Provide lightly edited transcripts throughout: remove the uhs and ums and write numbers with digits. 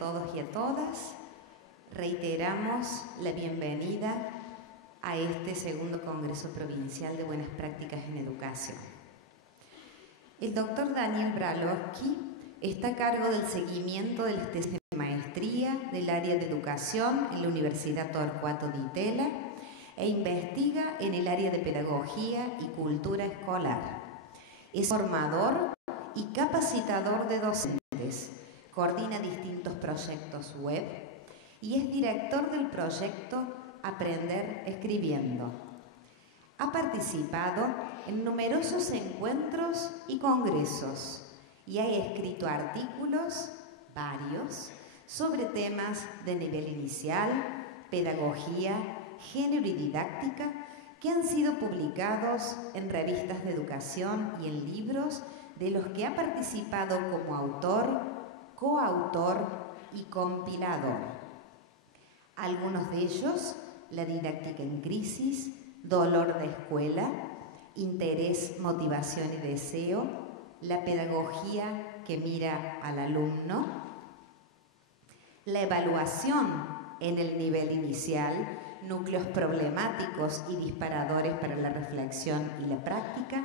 todos y a todas. Reiteramos la bienvenida a este segundo Congreso Provincial de Buenas Prácticas en Educación. El doctor Daniel Bralowski está a cargo del seguimiento de las tesis de maestría del área de educación en la Universidad Torcuato Di Tella e investiga en el área de pedagogía y cultura escolar. Es formador y capacitador de docentes, coordina distintos proyectos web y es director del proyecto Aprender Escribiendo. Ha participado en numerosos encuentros y congresos y ha escrito artículos, varios, sobre temas de nivel inicial, pedagogía, género y didáctica, que han sido publicados en revistas de educación y en libros de los que ha participado como autor, coautor y compilador. Algunos de ellos: La didáctica en crisis, Dolor de escuela, Interés, motivación y deseo, La pedagogía que mira al alumno, La evaluación en el nivel inicial, Núcleos problemáticos y disparadores para la reflexión y la práctica,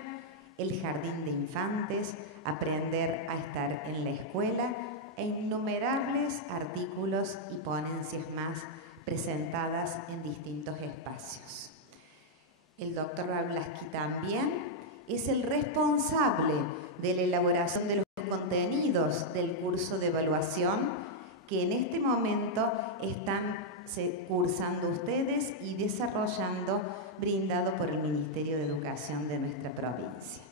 El jardín de infantes, Aprender a estar en la escuela, e innumerables artículos y ponencias más presentadas en distintos espacios. El doctor Bralowski también es el responsable de la elaboración de los contenidos del curso de evaluación que en este momento están cursando ustedes y desarrollando, brindado por el Ministerio de Educación de nuestra provincia.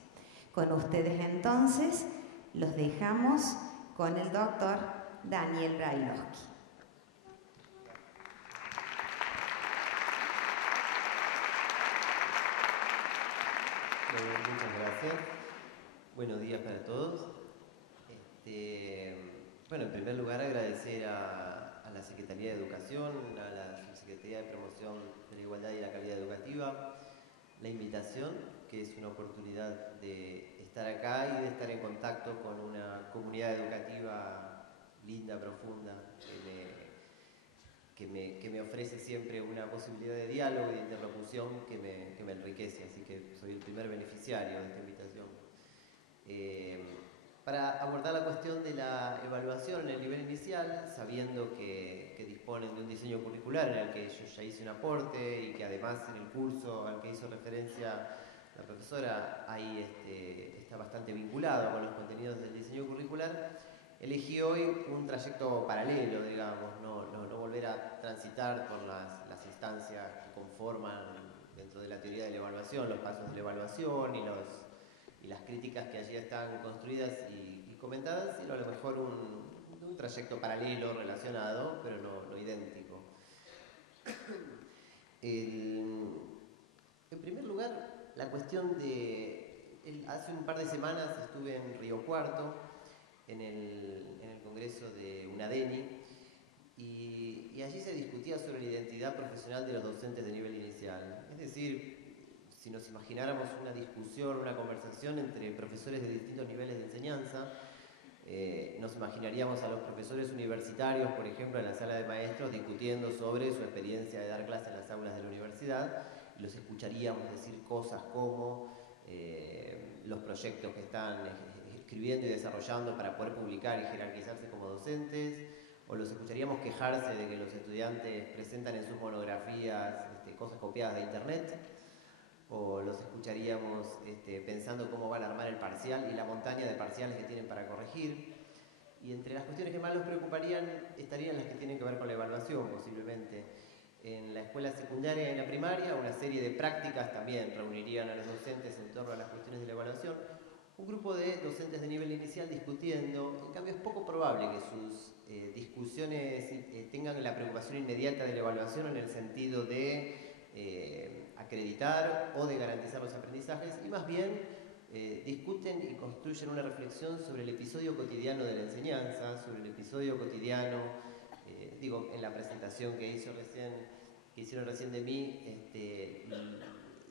Con ustedes entonces los dejamos con el doctor Daniel Bralowski. Muchas gracias. Buenos días para todos. Bueno, en primer lugar agradecer a la Secretaría de Educación, a la Secretaría de Promoción de la Igualdad y la Calidad Educativa, la invitación, que es una oportunidad de estar acá y de estar en contacto con una comunidad educativa linda, profunda, que me ofrece siempre una posibilidad de diálogo y de interlocución que me enriquece, así que soy el primer beneficiario de esta invitación. Para abordar la cuestión de la evaluación en el nivel inicial, sabiendo que disponen de un diseño curricular en el que yo ya hice un aporte y que además en el curso al que hizo referencia la profesora ahí está bastante vinculado con los contenidos del diseño curricular, elegí hoy un trayecto paralelo, digamos, no volver a transitar por las instancias que conforman dentro de la teoría de la evaluación, los pasos de la evaluación y las críticas que allí están construidas y comentadas, sino a lo mejor un trayecto paralelo, relacionado, pero no idéntico. En primer lugar, la cuestión hace un par de semanas estuve en Río Cuarto, en el congreso de UNADENI, y allí se discutía sobre la identidad profesional de los docentes de nivel inicial. Es decir, si nos imagináramos una discusión, una conversación entre profesores de distintos niveles de enseñanza, nos imaginaríamos a los profesores universitarios, por ejemplo, en la sala de maestros, discutiendo sobre su experiencia de dar clases en las aulas de la universidad, y los escucharíamos decir cosas como los proyectos que están escribiendo y desarrollando para poder publicar y jerarquizarse como docentes, o los escucharíamos quejarse de que los estudiantes presentan en sus monografías cosas copiadas de internet, o los escucharíamos pensando cómo van a armar el parcial y la montaña de parciales que tienen para corregir. Y entre las cuestiones que más los preocuparían estarían las que tienen que ver con la evaluación, posiblemente. En la escuela secundaria y en la primaria, una serie de prácticas también reunirían a los docentes en torno a las cuestiones de la evaluación. Un grupo de docentes de nivel inicial discutiendo. En cambio, es poco probable que sus discusiones tengan la preocupación inmediata de la evaluación en el sentido de acreditar o de garantizar los aprendizajes, y más bien discuten y construyen una reflexión sobre el episodio cotidiano de la enseñanza, sobre el episodio cotidiano, en la presentación que hicieron recién de mí,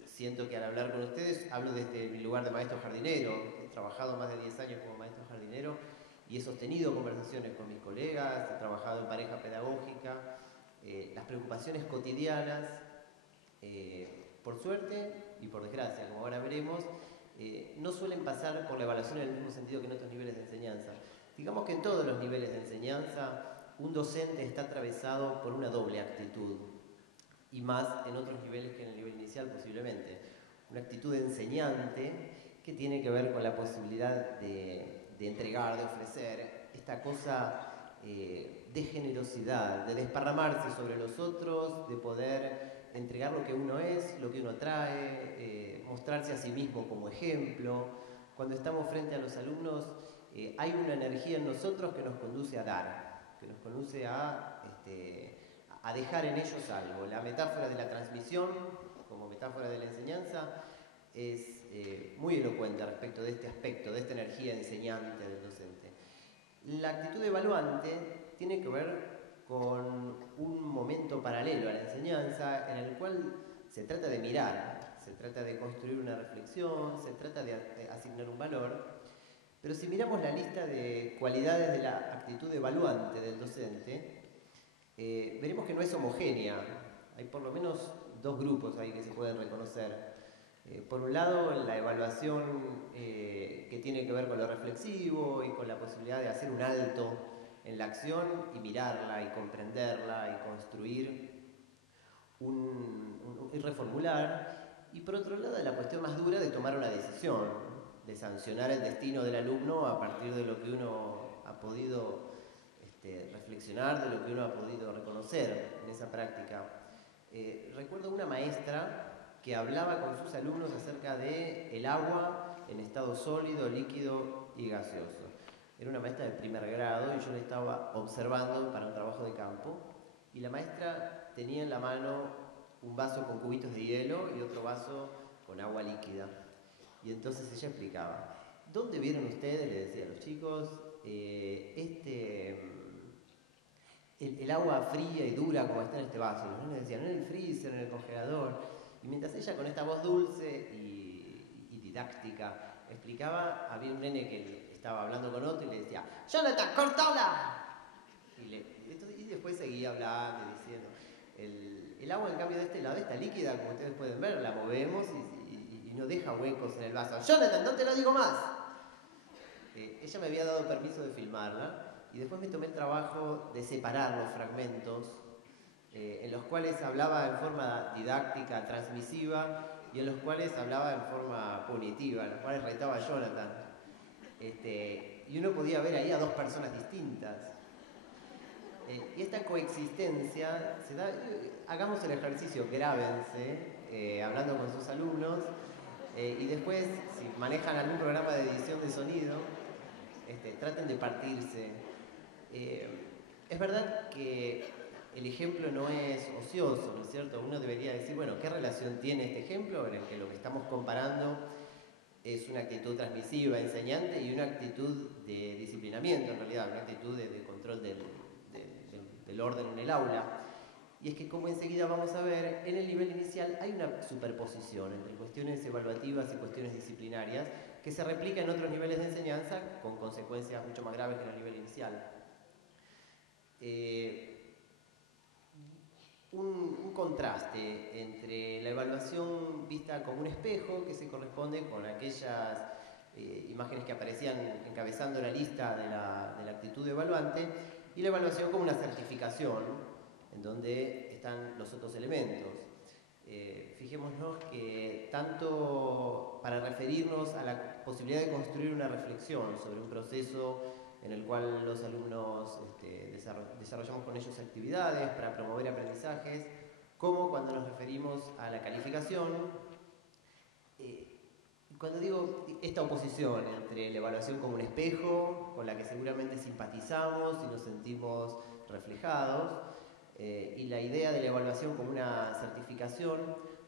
siento que al hablar con ustedes hablo desde mi lugar de maestro jardinero. He trabajado más de 10 años como maestro jardinero y he sostenido conversaciones con mis colegas, he trabajado en pareja pedagógica, las preocupaciones cotidianas, por suerte y por desgracia, como ahora veremos, no suelen pasar por la evaluación en el mismo sentido que en otros niveles de enseñanza. Digamos que en todos los niveles de enseñanza, un docente está atravesado por una doble actitud, y más en otros niveles que en el nivel inicial posiblemente. Una actitud enseñante que tiene que ver con la posibilidad de entregar, de ofrecer, esta cosa de generosidad, de desparramarse sobre los otros, de poder entregar lo que uno es, lo que uno trae, mostrarse a sí mismo como ejemplo. Cuando estamos frente a los alumnos, hay una energía en nosotros que nos conduce a dar, que nos conduce a dejar en ellos algo. La metáfora de la transmisión, como metáfora de la enseñanza, es muy elocuente respecto de este aspecto, de esta energía enseñante del docente. La actitud evaluante tiene que ver con un momento paralelo a la enseñanza en el cual se trata de mirar, se trata de construir una reflexión, se trata de asignar un valor, pero si miramos la lista de cualidades de la actitud evaluante del docente, veremos que no es homogénea. Hay por lo menos dos grupos ahí que se pueden reconocer. Por un lado, la evaluación que tiene que ver con lo reflexivo y con la posibilidad de hacer un alto en la acción y mirarla y comprenderla y construir y reformular. Y por otro lado, la cuestión más dura de tomar una decisión, de sancionar el destino del alumno a partir de lo que uno ha podido reflexionar, de lo que uno ha podido reconocer en esa práctica. Recuerdo una maestra que hablaba con sus alumnos acerca de el agua en estado sólido, líquido y gaseoso. Era una maestra de primer grado y yo la estaba observando para un trabajo de campo, y la maestra tenía en la mano un vaso con cubitos de hielo y otro vaso con agua líquida. Y entonces ella explicaba: ¿dónde vieron ustedes? Le decía a los chicos, el agua fría y dura como está en este vaso. Los niños decían, en el freezer, en el congelador. Y mientras ella, con esta voz dulce y didáctica, explicaba, había un nene que estaba hablando con otro y le decía, ¡Jonathan, cortala! Y después seguía hablando y diciendo, el agua, en cambio, de este lado está líquida, como ustedes pueden ver, la movemos y no deja huecos en el vaso. ¡Jonathan, no te lo digo más! Ella me había dado permiso de filmarla, y después me tomé el trabajo de separar los fragmentos en los cuales hablaba en forma didáctica, transmisiva, y en los cuales hablaba en forma punitiva, en los cuales retaba a Jonathan. Y uno podía ver ahí a dos personas distintas. Y esta coexistencia se da. Hagamos el ejercicio, grábense, hablando con sus alumnos, y después, si manejan algún programa de edición de sonido, traten de partirse. Es verdad que el ejemplo no es ocioso, ¿no es cierto? Uno debería decir, bueno, ¿qué relación tiene este ejemplo en el que lo que estamos comparando es una actitud transmisiva, enseñante, y una actitud de disciplinamiento, en realidad, una actitud de control del orden en el aula? Y es que, como enseguida vamos a ver, en el nivel inicial hay una superposición entre cuestiones evaluativas y cuestiones disciplinarias que se replica en otros niveles de enseñanza con consecuencias mucho más graves que en el nivel inicial. Un contraste entre la evaluación vista como un espejo, que se corresponde con aquellas imágenes que aparecían encabezando la lista de la actitud evaluante, y la evaluación como una certificación, en donde están los otros elementos. Fijémonos que tanto para referirnos a la posibilidad de construir una reflexión sobre un proceso en el cual los alumnos desarrollamos con ellos actividades para promover aprendizajes, como cuando nos referimos a la calificación, cuando digo esta oposición entre la evaluación como un espejo, con la que seguramente simpatizamos y nos sentimos reflejados, y la idea de la evaluación como una certificación,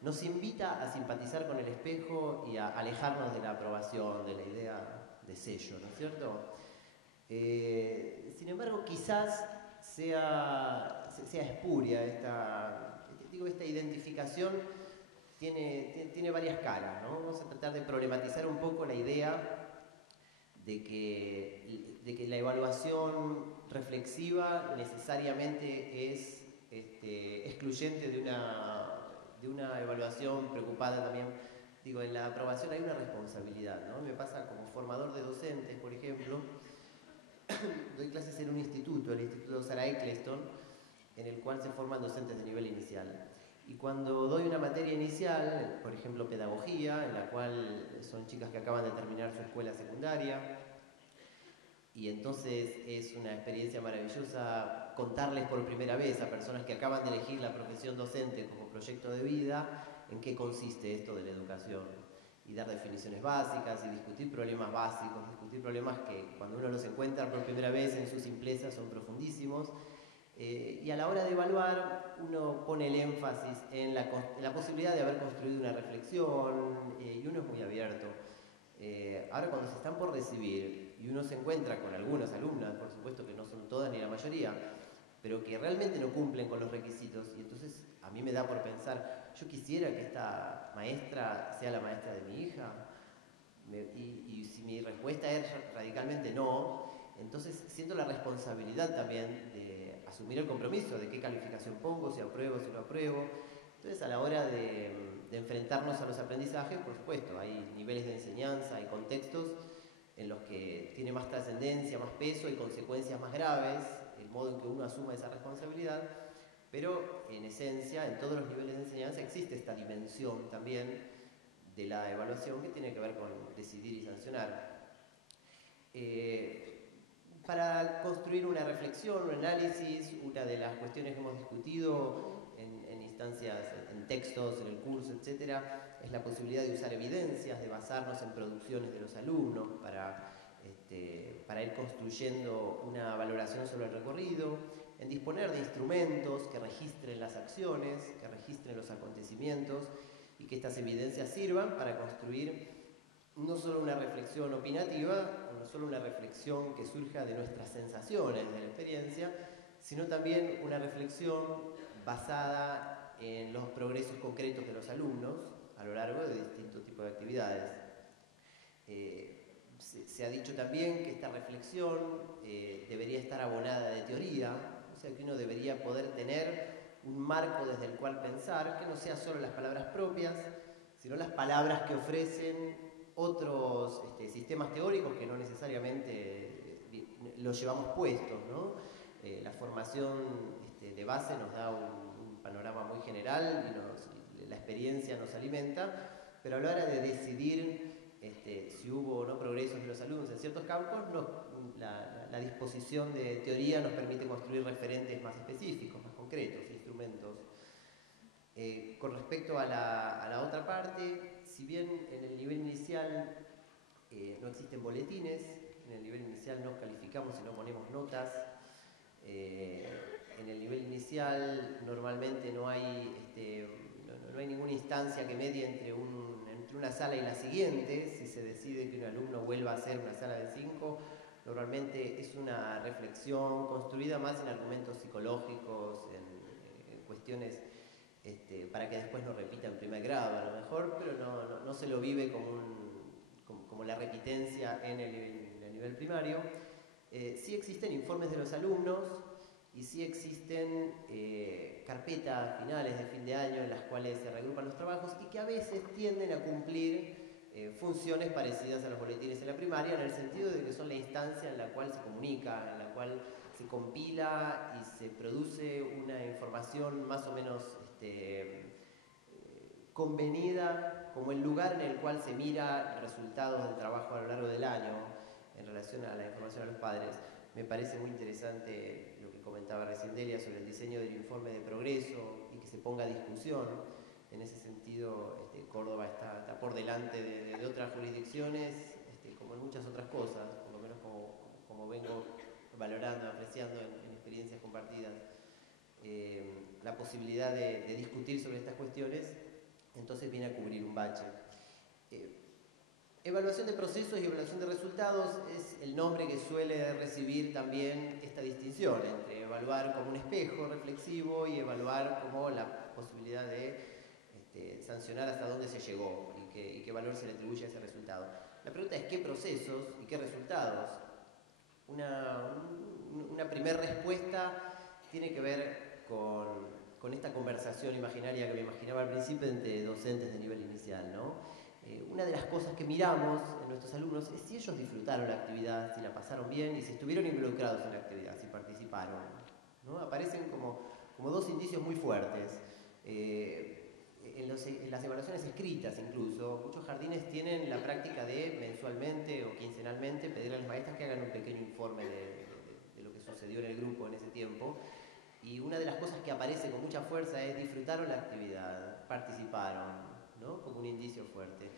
nos invita a simpatizar con el espejo y a alejarnos de la aprobación, de la idea de sello, ¿no es cierto? Sin embargo, quizás sea espuria esta identificación. Tiene varias caras, ¿no? Vamos a tratar de problematizar un poco la idea de que de que la evaluación reflexiva necesariamente es excluyente de una evaluación preocupada también. Digo, en la aprobación hay una responsabilidad, ¿no? Me pasa como formador de docentes, por ejemplo, doy clases en un instituto, el Instituto Sarah Eccleston, en el cual se forman docentes de nivel inicial. Y cuando doy una materia inicial, por ejemplo pedagogía, en la cual son chicas que acaban de terminar su escuela secundaria, y entonces es una experiencia maravillosa contarles por primera vez a personas que acaban de elegir la profesión docente como proyecto de vida en qué consiste esto de la educación, y dar definiciones básicas y discutir problemas básicos, discutir problemas que cuando uno los encuentra por primera vez en su simpleza son profundísimos. Y a la hora de evaluar uno pone el énfasis en la posibilidad de haber construido una reflexión, y uno es muy abierto. Ahora cuando se están por recibir y uno se encuentra con algunas alumnas, por supuesto que no son todas ni la mayoría, pero que realmente no cumplen con los requisitos, y entonces a mí me da por pensar, yo quisiera que esta maestra sea la maestra de mi hija, y si mi respuesta es radicalmente no, entonces siento la responsabilidad también de asumir el compromiso de qué calificación pongo, si apruebo, si no apruebo. Entonces a la hora de enfrentarnos a los aprendizajes, por supuesto, hay niveles de enseñanza, hay contextos en los que tiene más trascendencia, más peso y consecuencias más graves, el modo en que uno asuma esa responsabilidad, pero en esencia, en todos los niveles de enseñanza existe esta dimensión también de la evaluación que tiene que ver con decidir y sancionar. Para construir una reflexión, un análisis, una de las cuestiones que hemos discutido en instancias, en textos, en el curso, etcétera, es la posibilidad de usar evidencias, de basarnos en producciones de los alumnos para ir construyendo una valoración sobre el recorrido, en disponer de instrumentos que registren las acciones, que registren los acontecimientos, y que estas evidencias sirvan para construir no solo una reflexión opinativa, no solo una reflexión que surja de nuestras sensaciones, de la experiencia, sino también una reflexión basada en los progresos concretos de los alumnos a lo largo de distintos tipos de actividades. Se ha dicho también que esta reflexión debería estar abonada de teoría, o sea que uno debería poder tener un marco desde el cual pensar, que no sea solo las palabras propias, sino las palabras que ofrecen otros sistemas teóricos que no necesariamente los llevamos puestos, ¿no? La formación de base nos da un panorama muy general y la experiencia nos alimenta, pero a la hora de decidir si hubo o no progresos de los alumnos en ciertos campos, la disposición de teoría nos permite construir referentes más específicos, más concretos, instrumentos. Con respecto a la otra parte, si bien en el nivel inicial no existen boletines, en el nivel inicial no calificamos y no ponemos notas, en el nivel inicial normalmente no hay ninguna instancia que medie entre una sala y la siguiente. Si se decide que un alumno vuelva a hacer una sala de 5, normalmente es una reflexión construida más en argumentos psicológicos, en cuestiones para que después no repita en primer grado a lo mejor, pero no se lo vive como la repitencia en el nivel primario. Sí existen informes de los alumnos y sí existen carpetas finales de fin de año en las cuales se reagrupan los trabajos y que a veces tienden a cumplir funciones parecidas a los boletines en la primaria, en el sentido de que son la instancia en la cual se comunica, en la cual se compila y se produce una información más o menos convenida como el lugar en el cual se mira resultados del trabajo a lo largo del año en relación a la información a los padres. Me parece muy interesante lo que comentaba recién Delia sobre el diseño del informe de progreso y que se ponga a discusión. En ese sentido, Córdoba está por delante de otras jurisdicciones, como en muchas otras cosas, por lo menos como vengo valorando, apreciando en experiencias compartidas. La posibilidad de discutir sobre estas cuestiones, entonces viene a cubrir un bache. Evaluación de procesos y evaluación de resultados es el nombre que suele recibir también esta distinción entre evaluar como un espejo reflexivo y evaluar como la posibilidad de sancionar hasta dónde se llegó y qué valor se le atribuye a ese resultado. La pregunta es qué procesos y qué resultados Una primera respuesta tiene que ver con esta conversación imaginaria que me imaginaba al principio entre docentes de nivel inicial, ¿no? Una de las cosas que miramos en nuestros alumnos es si ellos disfrutaron la actividad, si la pasaron bien y si estuvieron involucrados en la actividad, si participaron, ¿no? Aparecen como dos indicios muy fuertes. En las evaluaciones escritas incluso, muchos jardines tienen la práctica de mensualmente o quincenalmente pedir a las maestras que hagan un pequeño informe de lo que sucedió en el grupo en ese tiempo. Y una de las cosas que aparece con mucha fuerza es disfrutaron la actividad, participaron, ¿no? Como un indicio fuerte.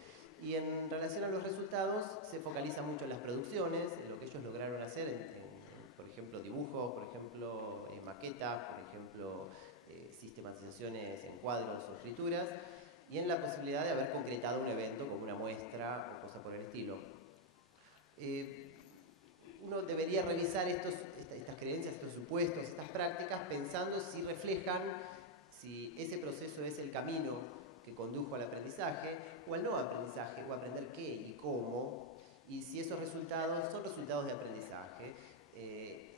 Y en relación a los resultados se focaliza mucho en las producciones, en lo que ellos lograron hacer, por ejemplo, dibujos, por ejemplo, maquetas, por ejemplo, sistematizaciones en cuadros o escrituras, y en la posibilidad de haber concretado un evento como una muestra o cosa por el estilo. Uno debería revisar estas creencias, estos supuestos, estas prácticas, pensando si reflejan, si ese proceso es el camino que condujo al aprendizaje o al no aprendizaje, o aprender qué y cómo, y si esos resultados son resultados de aprendizaje,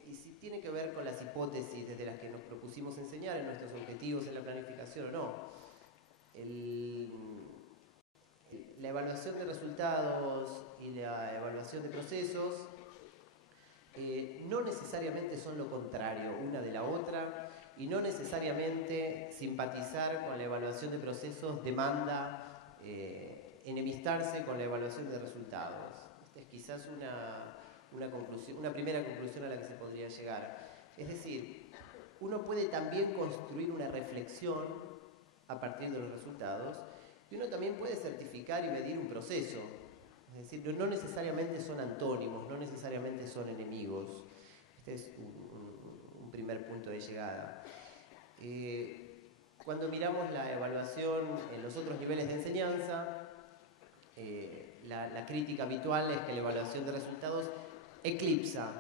y si tiene que ver con las hipótesis desde las que nos propusimos enseñar en nuestros objetivos en la planificación o no. La evaluación de resultados y la evaluación de procesos no necesariamente son lo contrario una de la otra, y no necesariamente simpatizar con la evaluación de procesos demanda enemistarse con la evaluación de resultados. Esta es quizás una primera conclusión a la que se podría llegar. Es decir, uno puede también construir una reflexión a partir de los resultados, y uno también puede certificar y medir un proceso. Es decir, no necesariamente son antónimos, no necesariamente son enemigos. Este es un primer punto de llegada. Cuando miramos la evaluación en los otros niveles de enseñanza, la crítica habitual es que la evaluación de resultados eclipsa,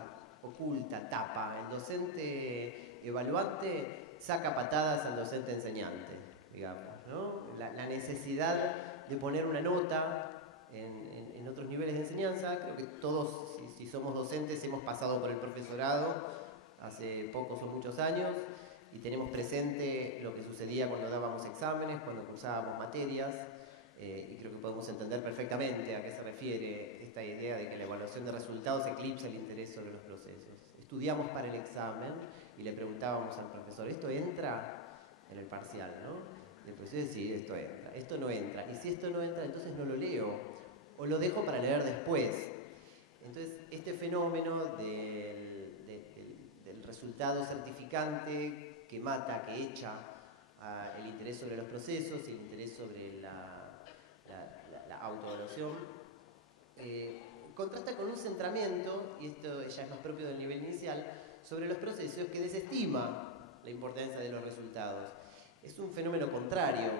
oculta, tapa. El docente evaluante saca patadas al docente enseñante, digamos, ¿no? La necesidad de poner una nota en otros niveles de enseñanza, creo que todos, si somos docentes, hemos pasado por el profesorado hace pocos o muchos años y tenemos presente lo que sucedía cuando dábamos exámenes, cuando cursábamos materias, y creo que podemos entender perfectamente a qué se refiere esta idea de que la evaluación de resultados eclipsa el interés sobre los procesos. Estudiamos para el examen y le preguntábamos al profesor, ¿esto entra en el parcial, no? Y el profesor decía, sí, esto entra, esto no entra, y si esto no entra, entonces no lo leo, o lo dejo para leer después. Entonces, este fenómeno del resultado certificante que mata, que echa el interés sobre los procesos y el interés sobre la autoevaluación, contrasta con un centramiento, y esto ya es más propio del nivel inicial, sobre los procesos que desestima la importancia de los resultados. Es un fenómeno contrario.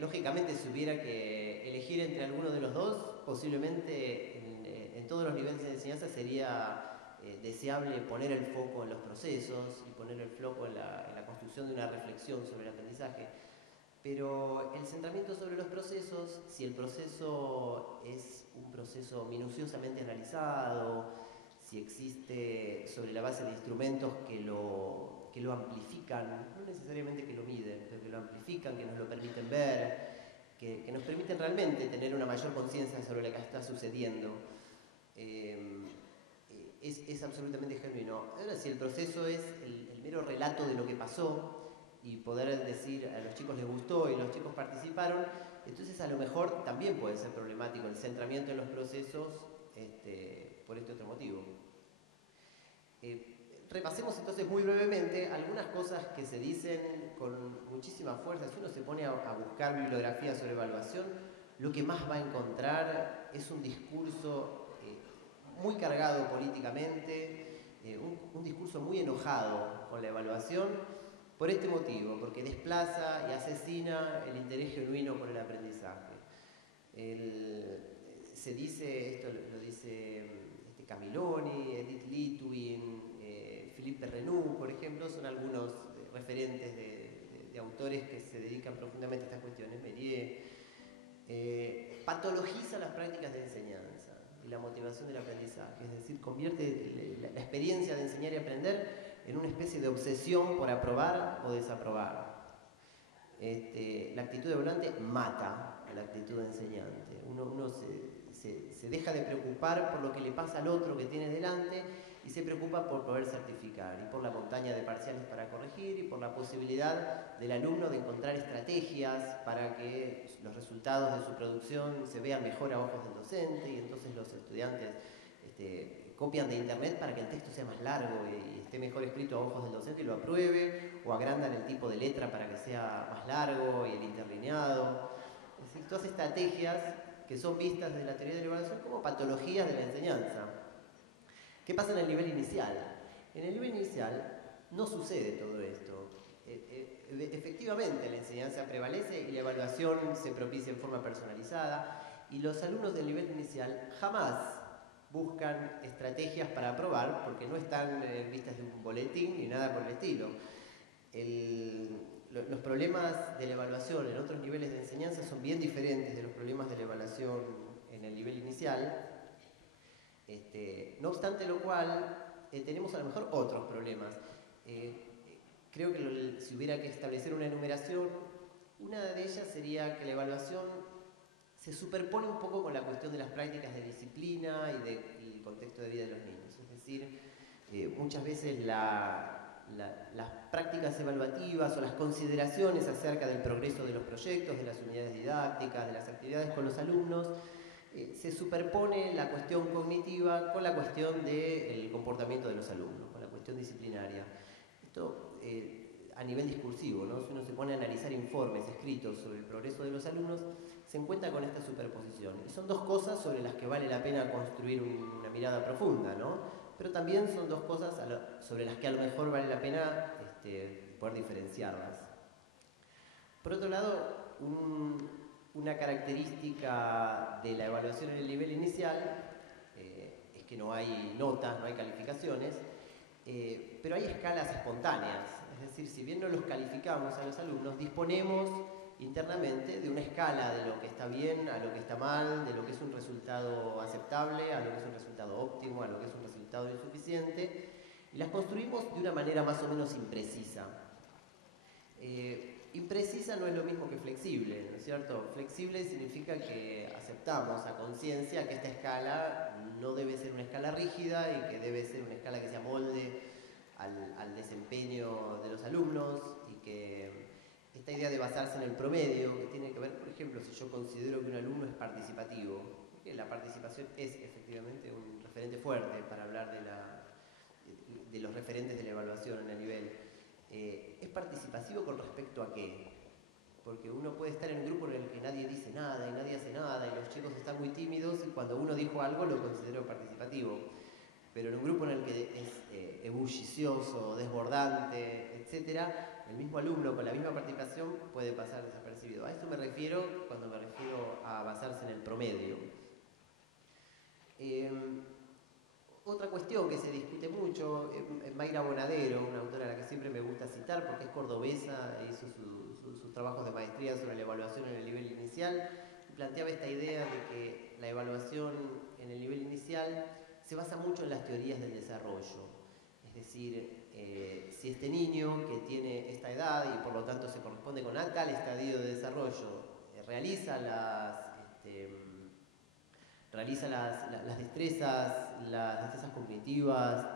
Lógicamente, si hubiera que elegir entre alguno de los dos, posiblemente en todos los niveles de enseñanza sería deseable poner el foco en los procesos y poner el foco en la construcción de una reflexión sobre el aprendizaje. Pero el centramiento sobre los procesos, si el proceso es un proceso minuciosamente analizado, si existe sobre la base de instrumentos que lo amplifican, no necesariamente que lo miden, pero que lo amplifican, que nos lo permiten ver, que nos permiten realmente tener una mayor conciencia sobre lo que está sucediendo, es absolutamente genuino. Ahora, si el proceso es el mero relato de lo que pasó y poder decir a los chicos les gustó y los chicos participaron, entonces a lo mejor también puede ser problemático el centramiento en los procesos por este otro motivo. Repasemos entonces muy brevemente algunas cosas que se dicen con muchísima fuerza. Si uno se pone a buscar bibliografía sobre evaluación, lo que más va a encontrar es un discurso muy cargado políticamente, un discurso muy enojado con la evaluación, por este motivo, porque desplaza y asesina el interés genuino por el aprendizaje. Se dice, esto lo dice Camiloni, Edith Litwin, Philippe Perrenou, por ejemplo, son algunos referentes de autores que se dedican profundamente a estas cuestiones. Méliès patologiza las prácticas de enseñanza. y la motivación del aprendizaje. Es decir, convierte la experiencia de enseñar y aprender en una especie de obsesión por aprobar o desaprobar. La actitud de volante mata a la actitud de enseñante. Uno se deja de preocupar por lo que le pasa al otro que tiene delante y se preocupa por poder certificar, y por la montaña de parciales para corregir, y por la posibilidad del alumno de encontrar estrategias para que los resultados de su producción se vean mejor a ojos del docente, y entonces los estudiantes copian de internet para que el texto sea más largo y esté mejor escrito a ojos del docente y lo apruebe, o agrandan el tipo de letra para que sea más largo y el interlineado. Es decir, todas estrategias que son vistas desde la teoría de la evaluación como patologías de la enseñanza. ¿Qué pasa en el nivel inicial? En el nivel inicial no sucede todo esto. Efectivamente, la enseñanza prevalece y la evaluación se propicia en forma personalizada, y los alumnos del nivel inicial jamás buscan estrategias para aprobar porque no están vistas de un boletín ni nada por el estilo. Los problemas de la evaluación en otros niveles de enseñanza son bien diferentes de los problemas de la evaluación en el nivel inicial. No obstante lo cual, tenemos a lo mejor otros problemas. Creo que si hubiera que establecer una enumeración, una de ellas sería que la evaluación se superpone un poco con la cuestión de las prácticas de disciplina y del contexto de vida de los niños. Es decir, muchas veces las prácticas evaluativas o las consideraciones acerca del progreso de los proyectos, de las unidades didácticas, de las actividades con los alumnos, se superpone la cuestión cognitiva con la cuestión del comportamiento de los alumnos, con la cuestión disciplinaria. Esto a nivel discursivo, ¿no? Si uno se pone a analizar informes escritos sobre el progreso de los alumnos, se encuentra con esta superposición. Y son dos cosas sobre las que vale la pena construir una mirada profunda, ¿no? Pero también son dos cosas sobre las que a lo mejor vale la pena poder diferenciarlas. Por otro lado, una característica de la evaluación en el nivel inicial es que no hay notas, no hay calificaciones, pero hay escalas espontáneas. Es decir, si bien no los calificamos a los alumnos, disponemos internamente de una escala de lo que está bien a lo que está mal, de lo que es un resultado aceptable a lo que es un resultado óptimo, a lo que es un resultado insuficiente, y las construimos de una manera más o menos imprecisa. Imprecisa no es lo mismo que flexible, ¿no es cierto? Flexible significa que aceptamos a conciencia que esta escala no debe ser una escala rígida y que debe ser una escala que se amolde al desempeño de los alumnos, y que esta idea de basarse en el promedio, que tiene que ver, por ejemplo, si yo considero que un alumno es participativo, porque la participación es efectivamente un referente fuerte para hablar de los referentes de la evaluación en el nivel. ¿Es participativo con respecto a qué? Porque uno puede estar en un grupo en el que nadie dice nada y nadie hace nada y los chicos están muy tímidos, y cuando uno dijo algo lo considero participativo. Pero en un grupo en el que es ebullicioso, desbordante, etc., el mismo alumno con la misma participación puede pasar desapercibido. A esto me refiero cuando me refiero a basarse en el promedio. Otra cuestión que se discute mucho, Mayra Bonadero, una autora a la que siempre me gusta citar porque es cordobesa, hizo sus trabajos de maestría sobre la evaluación en el nivel inicial, y planteaba esta idea de que la evaluación en el nivel inicial se basa mucho en las teorías del desarrollo. Es decir, si este niño que tiene esta edad y por lo tanto se corresponde con tal estadio de desarrollo, realiza las destrezas, cognitivas,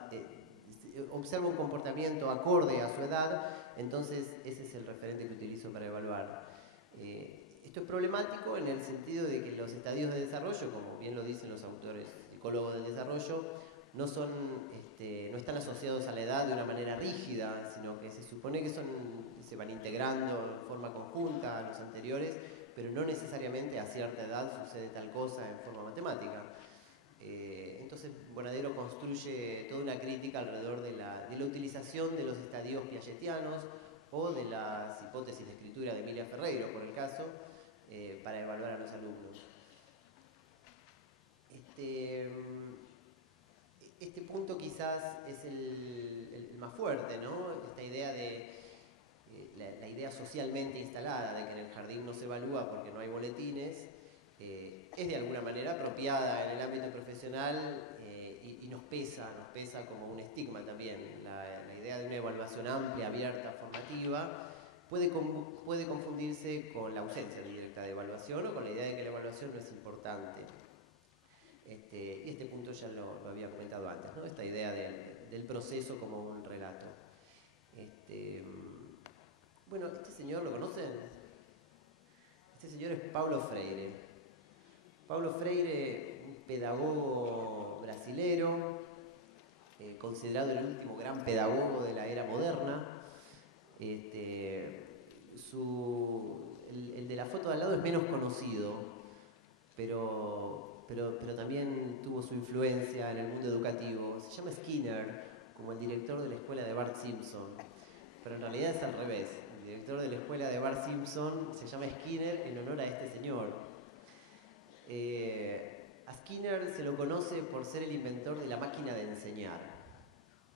observa un comportamiento acorde a su edad, entonces ese es el referente que utilizo para evaluar. Esto es problemático en el sentido de que los estadios de desarrollo, como bien lo dicen los autores psicólogos del desarrollo, no están asociados a la edad de una manera rígida, sino que se supone que se van integrando en forma conjunta a los anteriores, pero no necesariamente a cierta edad sucede tal cosa en forma matemática. Entonces Bonadero construye toda una crítica alrededor de la utilización de los estadios piagetianos o de las hipótesis de escritura de Emilia Ferreiro, por el caso, para evaluar a los alumnos. Este punto quizás es el más fuerte, ¿no? Esta idea de la idea socialmente instalada de que en el jardín no se evalúa porque no hay boletines, es de alguna manera apropiada en el ámbito profesional y nos pesa como un estigma también. La idea de una evaluación amplia, abierta, formativa, puede confundirse con la ausencia directa de evaluación o con la idea de que la evaluación no es importante. Y este punto ya lo había comentado antes, ¿no? Esta idea del proceso como un relato. Bueno, este señor, ¿lo conocen? Este señor es Paulo Freire. Paulo Freire, un pedagogo brasilero, considerado el último gran pedagogo de la era moderna. El de la foto de al lado es menos conocido, pero también tuvo su influencia en el mundo educativo. Se llama Skinner, como el director de la escuela de Bart Simpson, pero en realidad es al revés. El director de la escuela de Bart Simpson se llama Skinner en honor a este señor. A Skinner se lo conoce por ser el inventor de la máquina de enseñar.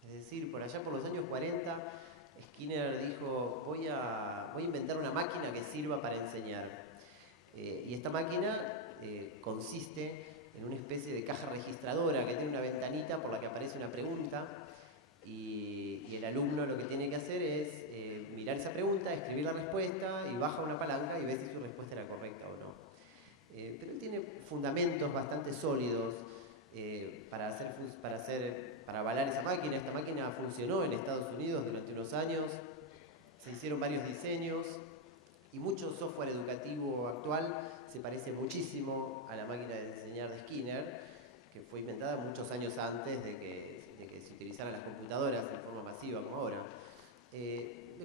Es decir, por allá por los años 40, Skinner dijo, voy a inventar una máquina que sirva para enseñar. Y esta máquina consiste en una especie de caja registradora que tiene una ventanita por la que aparece una pregunta y el alumno lo que tiene que hacer es mirar esa pregunta, escribir la respuesta y baja una palanca y ve si su respuesta era correcta o no. Pero él tiene fundamentos bastante sólidos para avalar esa máquina. Esta máquina funcionó en Estados Unidos durante unos años, se hicieron varios diseños y mucho software educativo actual se parece muchísimo a la máquina de enseñar de Skinner, que fue inventada muchos años antes de que se utilizaran las computadoras de forma masiva como ahora.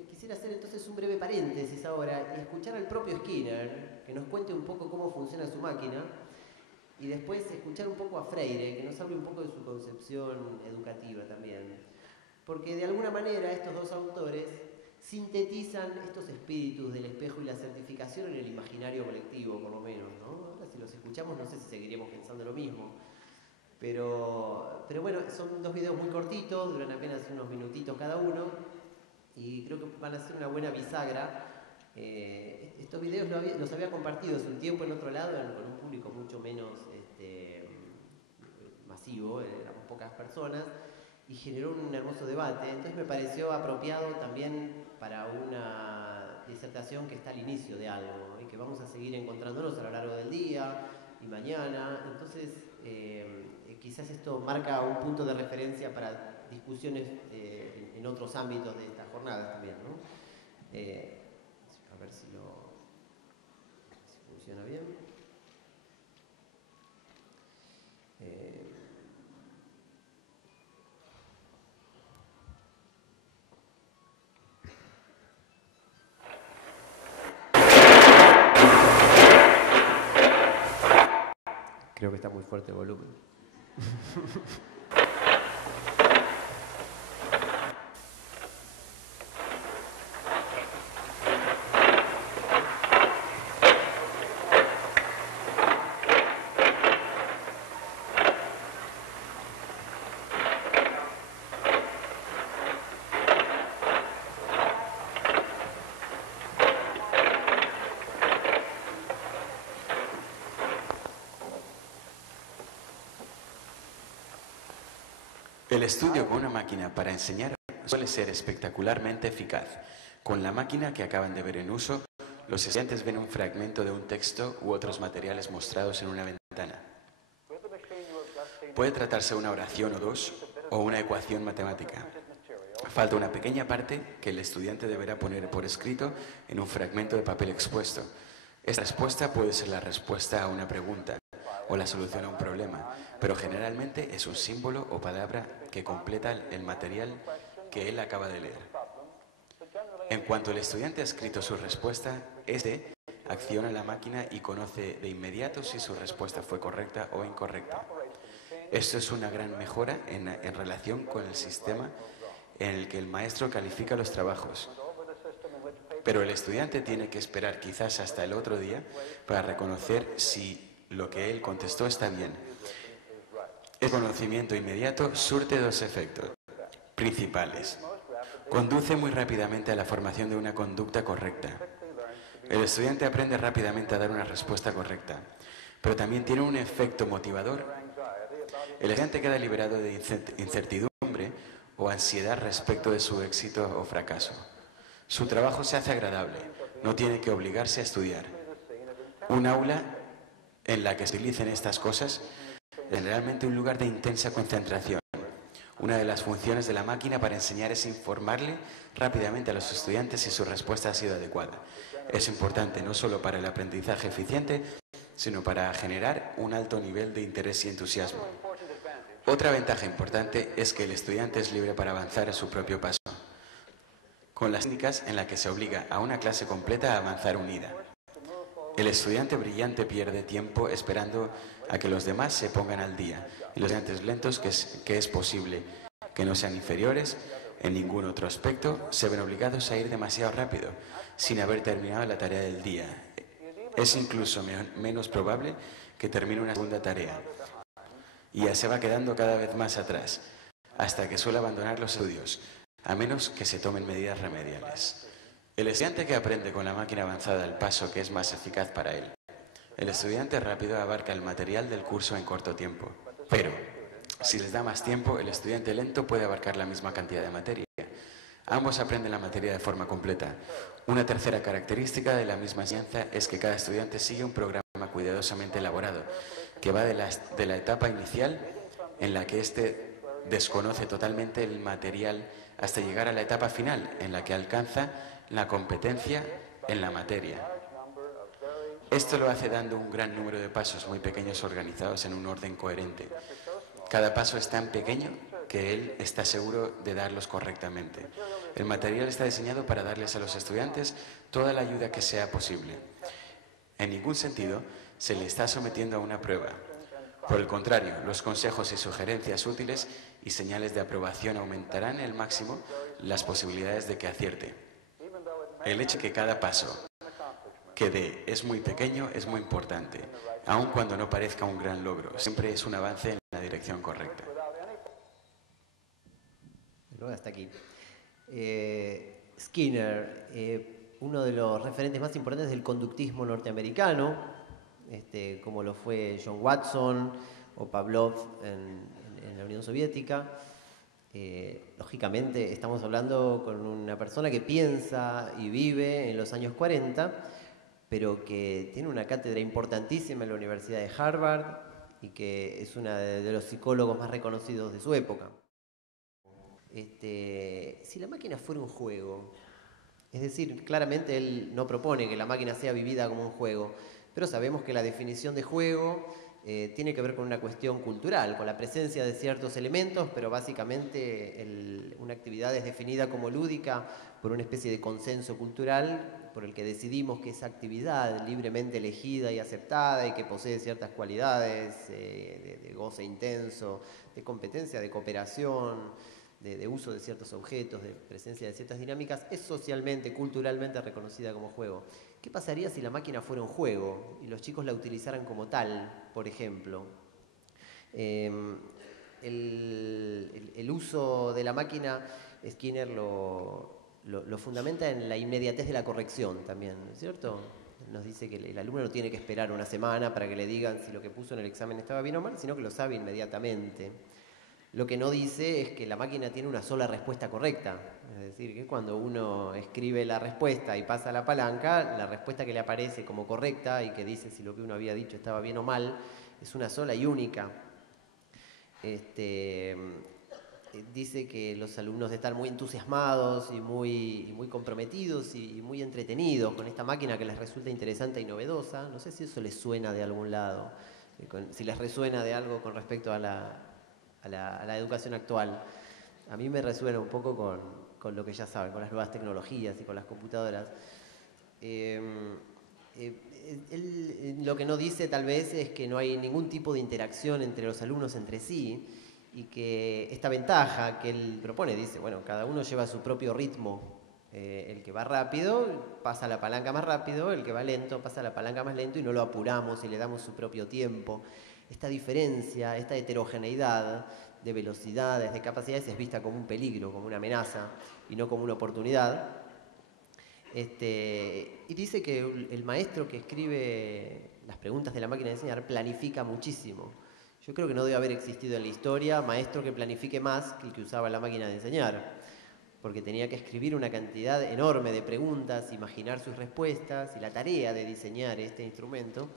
Quisiera hacer entonces un breve paréntesis ahora y escuchar al propio Skinner, que nos cuente un poco cómo funciona su máquina, y después escuchar un poco a Freire, que nos hable un poco de su concepción educativa también. Porque de alguna manera estos dos autores sintetizan estos espíritus del espejo y la certificación en el imaginario colectivo, por lo menos, ¿no? Ahora si los escuchamos no sé si seguiremos pensando lo mismo. Pero bueno, son dos videos muy cortitos, duran apenas unos minutitos cada uno, y creo que van a ser una buena bisagra. Estos videos los había compartido hace un tiempo en otro lado, con un público mucho menos masivo, éramos pocas personas, y generó un hermoso debate. Entonces me pareció apropiado también para una disertación que está al inicio de algo, y que vamos a seguir encontrándonos a lo largo del día y mañana. Entonces quizás esto marca un punto de referencia para discusiones en otros ámbitos de estas jornadas también, ¿no? A ver si funciona bien. Creo que está muy fuerte el volumen. El estudio con una máquina para enseñar suele ser espectacularmente eficaz. Con la máquina que acaban de ver en uso, los estudiantes ven un fragmento de un texto u otros materiales mostrados en una ventana. Puede tratarse de una oración o dos, o una ecuación matemática. Falta una pequeña parte que el estudiante deberá poner por escrito en un fragmento de papel expuesto. Esta respuesta puede ser la respuesta a una pregunta o la solución a un problema, pero generalmente es un símbolo o palabra que completa el material que él acaba de leer. En cuanto el estudiante ha escrito su respuesta, este acciona la máquina y conoce de inmediato si su respuesta fue correcta o incorrecta. Esto es una gran mejora en relación con el sistema en el que el maestro califica los trabajos. Pero el estudiante tiene que esperar quizás hasta el otro día para reconocer si lo que él contestó está bien. El conocimiento inmediato surte dos efectos principales. Conduce muy rápidamente a la formación de una conducta correcta. El estudiante aprende rápidamente a dar una respuesta correcta, pero también tiene un efecto motivador. El estudiante queda liberado de incertidumbre o ansiedad respecto de su éxito o fracaso. Su trabajo se hace agradable, no tiene que obligarse a estudiar. Un aula en la que se utilicen estas cosas es generalmente un lugar de intensa concentración. Una de las funciones de la máquina para enseñar es informarle rápidamente a los estudiantes si su respuesta ha sido adecuada. Es importante no solo para el aprendizaje eficiente, sino para generar un alto nivel de interés y entusiasmo. Otra ventaja importante es que el estudiante es libre para avanzar a su propio paso, con las técnicas en las que se obliga a una clase completa a avanzar unida. El estudiante brillante pierde tiempo esperando a que los demás se pongan al día, y los estudiantes lentos, que es posible que no sean inferiores en ningún otro aspecto, se ven obligados a ir demasiado rápido, sin haber terminado la tarea del día. Es incluso menos probable que termine una segunda tarea, y ya se va quedando cada vez más atrás, hasta que suele abandonar los estudios, a menos que se tomen medidas remediales. El estudiante que aprende con la máquina avanzada el paso que es más eficaz para él. El estudiante rápido abarca el material del curso en corto tiempo, pero si les da más tiempo, el estudiante lento puede abarcar la misma cantidad de materia. Ambos aprenden la materia de forma completa. Una tercera característica de la misma enseñanza es que cada estudiante sigue un programa cuidadosamente elaborado, que va de la etapa inicial, en la que éste desconoce totalmente el material, hasta llegar a la etapa final, en la que alcanza la competencia en la materia. Esto lo hace dando un gran número de pasos muy pequeños organizados en un orden coherente. Cada paso es tan pequeño que él está seguro de darlos correctamente. El material está diseñado para darles a los estudiantes toda la ayuda que sea posible. En ningún sentido se le está sometiendo a una prueba. Por el contrario, los consejos y sugerencias útiles y señales de aprobación aumentarán al máximo las posibilidades de que acierte. El hecho de que cada paso que dé es muy pequeño es muy importante, aun cuando no parezca un gran logro. Siempre es un avance en la dirección correcta. Hasta aquí. Skinner, uno de los referentes más importantes del conductismo norteamericano, como lo fue John Watson o Pavlov en la Unión Soviética. Lógicamente estamos hablando con una persona que piensa y vive en los años 40, pero que tiene una cátedra importantísima en la Universidad de Harvard y que es uno de los psicólogos más reconocidos de su época. Si la máquina fuera un juego, es decir, claramente él no propone que la máquina sea vivida como un juego, pero sabemos que la definición de juego tiene que ver con una cuestión cultural, con la presencia de ciertos elementos, pero básicamente una actividad es definida como lúdica por una especie de consenso cultural por el que decidimos que esa actividad libremente elegida y aceptada y que posee ciertas cualidades de goce intenso, de competencia, de cooperación, de uso de ciertos objetos, de presencia de ciertas dinámicas, es socialmente, culturalmente reconocida como juego. ¿Qué pasaría si la máquina fuera un juego y los chicos la utilizaran como tal, por ejemplo? El uso de la máquina, Skinner lo fundamenta en la inmediatez de la corrección también, ¿no es cierto? Nos dice que el alumno no tiene que esperar una semana para que le digan si lo que puso en el examen estaba bien o mal, sino que lo sabe inmediatamente. Lo que no dice es que la máquina tiene una sola respuesta correcta. Es decir, que cuando uno escribe la respuesta y pasa la palanca, la respuesta que le aparece como correcta y que dice si lo que uno había dicho estaba bien o mal, es una sola y única. Dice que los alumnos están muy entusiasmados y muy comprometidos y muy entretenidos con esta máquina que les resulta interesante y novedosa. No sé si eso les suena de algún lado, si les resuena de algo con respecto a la educación actual. A mí me resuena un poco con lo que ya saben, con las nuevas tecnologías y con las computadoras. Lo que no dice tal vez es que no hay ningún tipo de interacción entre los alumnos entre sí y que esta ventaja que él propone, dice, bueno, cada uno lleva su propio ritmo. El que va rápido pasa la palanca más rápido, el que va lento pasa la palanca más lento y no lo apuramos y le damos su propio tiempo. Esta diferencia, esta heterogeneidad de velocidades, de capacidades es vista como un peligro, como una amenaza y no como una oportunidad. Y dice que el maestro que escribe las preguntas de la máquina de enseñar planifica muchísimo. Yo creo que no debe haber existido en la historia maestro que planifique más que el que usaba la máquina de enseñar, porque tenía que escribir una cantidad enorme de preguntas, imaginar sus respuestas, y la tarea de diseñar este instrumento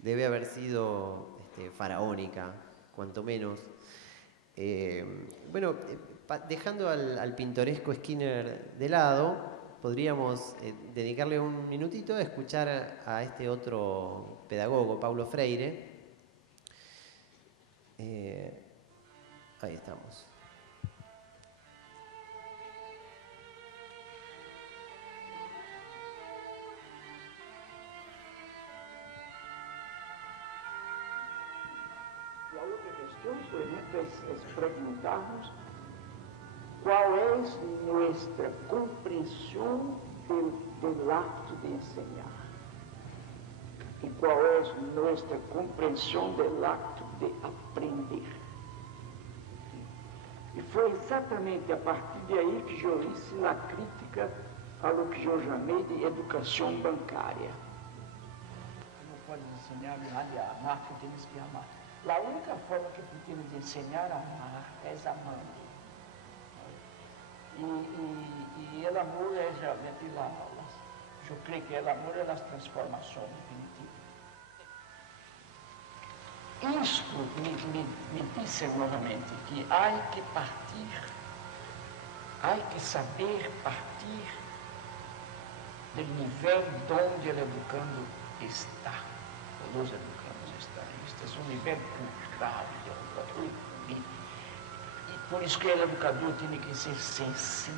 debe haber sido faraónica, cuanto menos. Dejando al pintoresco Skinner de lado, podríamos dedicarle un minutito a escuchar a este otro pedagogo, Paulo Freire. Ahí estamos. La otra cuestión, por ejemplo, es preguntarnos cuál es nuestra comprensión del acto de enseñar y cuál es nuestra comprensión del acto de aprender. E foi exatamente a partir de aí que eu disse na crítica a lo que eu chamei de educação bancária. Não pode ensinar nada a amar, que temos que amar. A única forma que podemos ensinar a amar é amando. E o amor é realmente eu creio que o amor é a transformação definitiva. Isto me disse novamente que há que partir, há que saber partir do nível onde o educando está, ou os educandos estão. Este é um nível cultural, e por isso que o educador tem que ser sensível,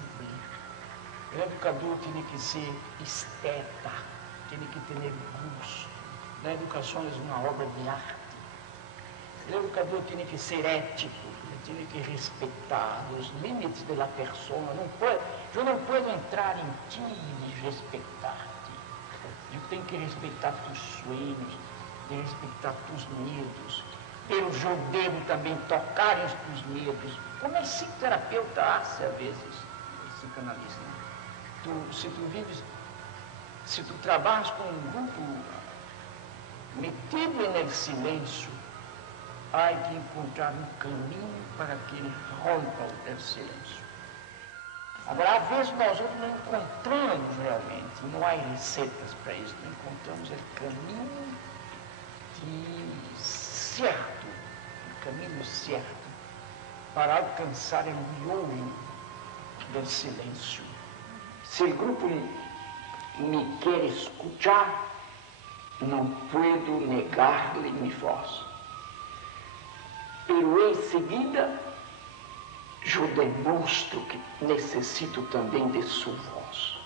o educador tem que ser esteta, tem que ter gosto. A educação é uma obra de arte. O educador tem que ser ético, tem que respeitar os limites da pessoa. Eu não posso entrar em ti e respeitar-te. Eu tenho que respeitar tus sonhos, respeitar tus medos. Eu devo também tocar os teus medos, como o psicoterapeuta hace às vezes, o psicanalista. Se tu trabalhas com um grupo metido no silêncio, há que encontrar um caminho para que ele rompa o silêncio. Agora, às vezes nós não encontramos realmente, não há receitas para isso, não encontramos o caminho certo, o caminho certo para alcançar o miolo do silêncio. Se o grupo me quer escutar, não puedo negar-lhe minha voz. Pero em seguida, eu demonstro que necessito também de sua voz.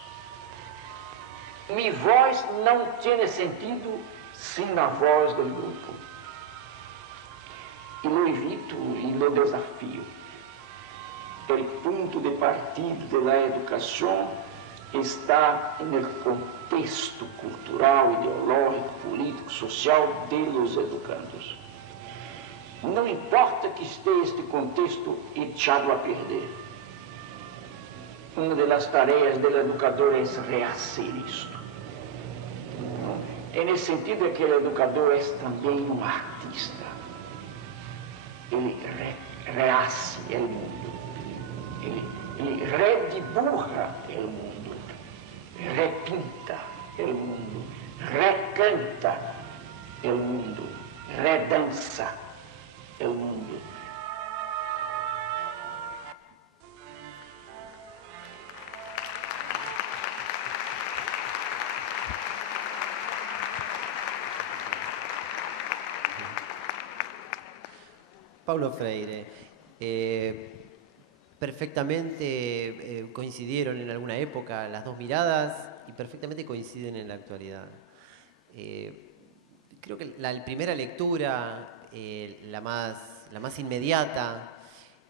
Minha voz não tem sentido sem a voz do grupo. E lo invito e lo desafio. O ponto de partida da educação está no contexto cultural, ideológico, político, social de los educandos. Não importa que esteja este contexto echado a perder. Uma das tarefas do educador é rehacer isto. E nesse sentido é que o educador é também um artista. Ele rehace o mundo. Ele redibuja o mundo. Repinta o mundo. Recanta o mundo. Redança o mundo. Paulo Freire, perfectamente coincidieron en alguna época las dos miradas y perfectamente coinciden en la actualidad. Creo que la primera lectura, la más inmediata,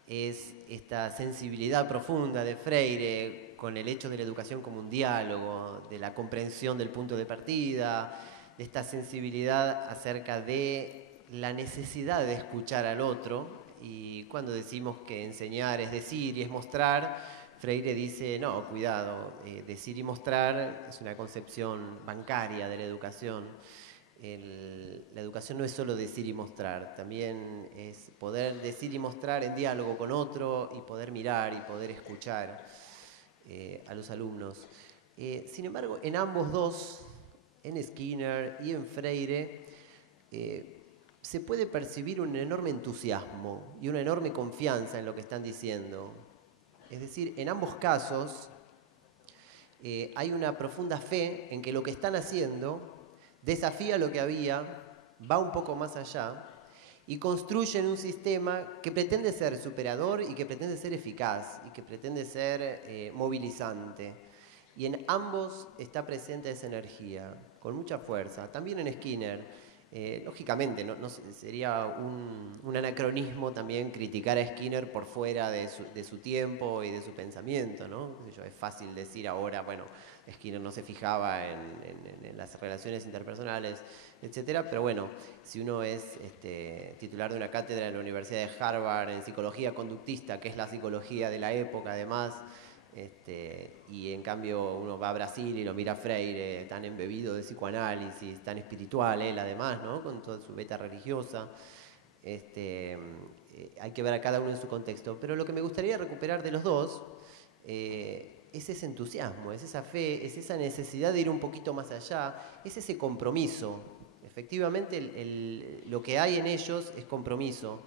es esta sensibilidad profunda de Freire con el hecho de la educación como un diálogo, de la comprensión del punto de partida, de esta sensibilidad acerca de la necesidad de escuchar al otro. Y cuando decimos que enseñar es decir y es mostrar, Freire dice, no, cuidado, decir y mostrar es una concepción bancaria de la educación. La educación no es solo decir y mostrar, también es poder decir y mostrar en diálogo con otro y poder mirar y poder escuchar a los alumnos. Sin embargo, en ambos dos, en Skinner y en Freire, se puede percibir un enorme entusiasmo y una enorme confianza en lo que están diciendo. Es decir, en ambos casos hay una profunda fe en que lo que están haciendo desafía lo que había, va un poco más allá y construyen un sistema que pretende ser superador y que pretende ser eficaz y que pretende ser movilizante. Y en ambos está presente esa energía, con mucha fuerza. También en Skinner, lógicamente, no sería un anacronismo también criticar a Skinner por fuera de su tiempo y de su pensamiento, ¿no? Es fácil decir ahora, bueno, Skinner no se fijaba en las relaciones interpersonales, etcétera, pero bueno, si uno es titular de una cátedra en la Universidad de Harvard en psicología conductista, que es la psicología de la época además, y en cambio uno va a Brasil y lo mira a Freire, tan embebido de psicoanálisis, tan espiritual él además, ¿no? Con toda su beta religiosa, hay que ver a cada uno en su contexto, pero lo que me gustaría recuperar de los dos es ese entusiasmo, es esa fe, es esa necesidad de ir un poquito más allá, es ese compromiso. Efectivamente, lo que hay en ellos es compromiso.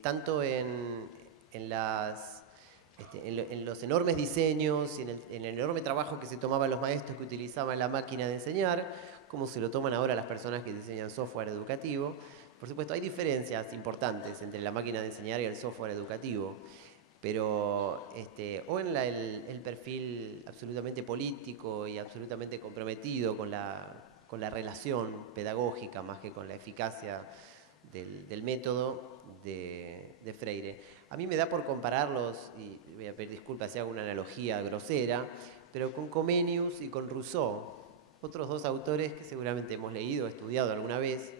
Tanto en los enormes diseños y en el enorme trabajo que se tomaban los maestros que utilizaban la máquina de enseñar, como se lo toman ahora las personas que diseñan software educativo. Por supuesto, hay diferencias importantes entre la máquina de enseñar y el software educativo, pero o en el perfil absolutamente político y absolutamente comprometido con la relación pedagógica más que con la eficacia del método de Freire. A mí me da por compararlos, y voy a pedir disculpas si hago una analogía grosera, pero con Comenius y con Rousseau, otros dos autores que seguramente hemos leído, estudiado alguna vez,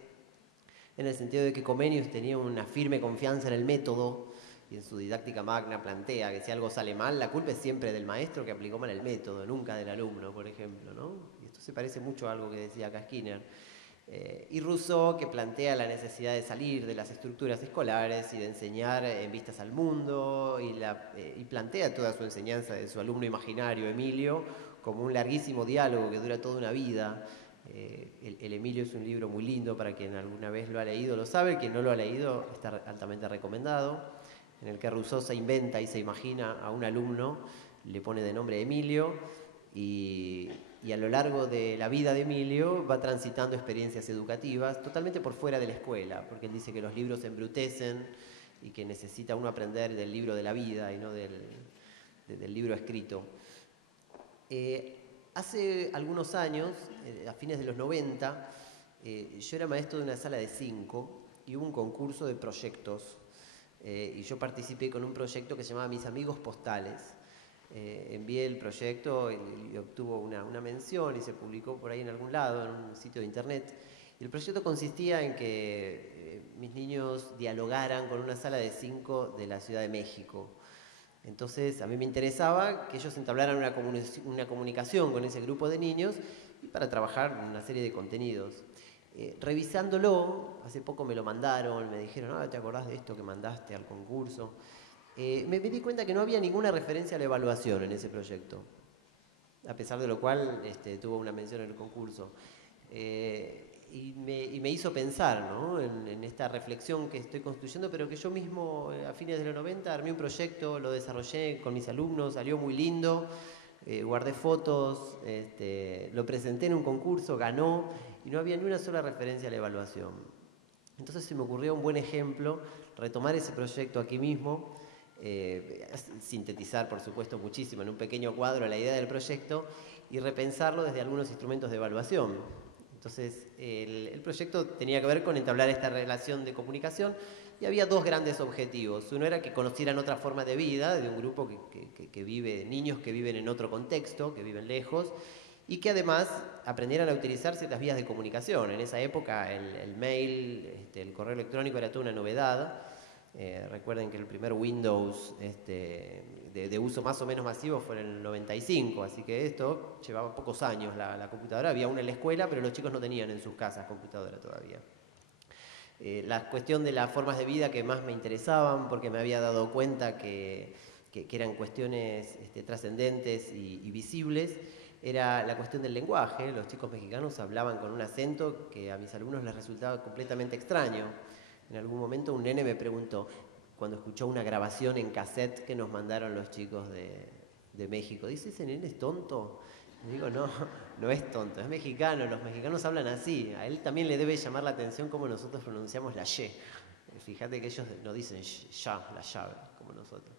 en el sentido de que Comenius tenía una firme confianza en el método y en su didáctica magna plantea que si algo sale mal, la culpa es siempre del maestro que aplicó mal el método, nunca del alumno, por ejemplo, ¿no? Y esto se parece mucho a algo que decía acá Skinner. Y Rousseau, que plantea la necesidad de salir de las estructuras escolares y de enseñar en vistas al mundo, y plantea toda su enseñanza de su alumno imaginario, Emilio, como un larguísimo diálogo que dura toda una vida. El Emilio es un libro muy lindo para quien alguna vez lo ha leído, lo sabe, quien no lo ha leído está altamente recomendado, en el que Rousseau se inventa y se imagina a un alumno, le pone de nombre Emilio, y a lo largo de la vida de Emilio va transitando experiencias educativas totalmente por fuera de la escuela, porque él dice que los libros embrutecen y que necesita uno aprender del libro de la vida y no del libro escrito. Hace algunos años, a fines de los 90, yo era maestro de una sala de 5 y hubo un concurso de proyectos y yo participé con un proyecto que se llamaba Mis Amigos Postales. Envié el proyecto y obtuvo una mención y se publicó por ahí en algún lado, en un sitio de internet. Y el proyecto consistía en que mis niños dialogaran con una sala de 5 de la Ciudad de México. Entonces a mí me interesaba que ellos entablaran una comunicación con ese grupo de niños y para trabajar una serie de contenidos. Revisándolo, hace poco me lo mandaron, me dijeron, ¿te acordás de esto que mandaste al concurso? Me di cuenta que no había ninguna referencia a la evaluación en ese proyecto, a pesar de lo cual tuvo una mención en el concurso. Y me hizo pensar, ¿no? en esta reflexión que estoy construyendo, pero que yo mismo a fines de los 90 armé un proyecto, lo desarrollé con mis alumnos, salió muy lindo, guardé fotos, lo presenté en un concurso, ganó y no había ni una sola referencia a la evaluación. Entonces se me ocurrió un buen ejemplo, retomar ese proyecto aquí mismo, sintetizar por supuesto muchísimo en un pequeño cuadro la idea del proyecto y repensarlo desde algunos instrumentos de evaluación. Entonces el proyecto tenía que ver con entablar esta relación de comunicación y había dos grandes objetivos. Uno era que conocieran otra forma de vida de un grupo que vive, niños que viven en otro contexto, que viven lejos, y que además aprendieran a utilizar ciertas vías de comunicación. En esa época el mail, el correo electrónico era toda una novedad, Recuerden que el primer Windows de uso más o menos masivo fue en el 95, así que esto llevaba pocos años la computadora. Había una en la escuela, pero los chicos no tenían en sus casas computadora todavía. La cuestión de las formas de vida que más me interesaban, porque me había dado cuenta que eran cuestiones trascendentes y visibles, era la cuestión del lenguaje. Los chicos mexicanos hablaban con un acento que a mis alumnos les resultaba completamente extraño. En algún momento un nene me preguntó, cuando escuchó una grabación en cassette que nos mandaron los chicos de México, dice, ¿ese nene es tonto? Y digo, no, no es tonto, es mexicano, los mexicanos hablan así. A él también le debe llamar la atención cómo nosotros pronunciamos la Y. Fíjate que ellos no dicen ya, la llave, como nosotros.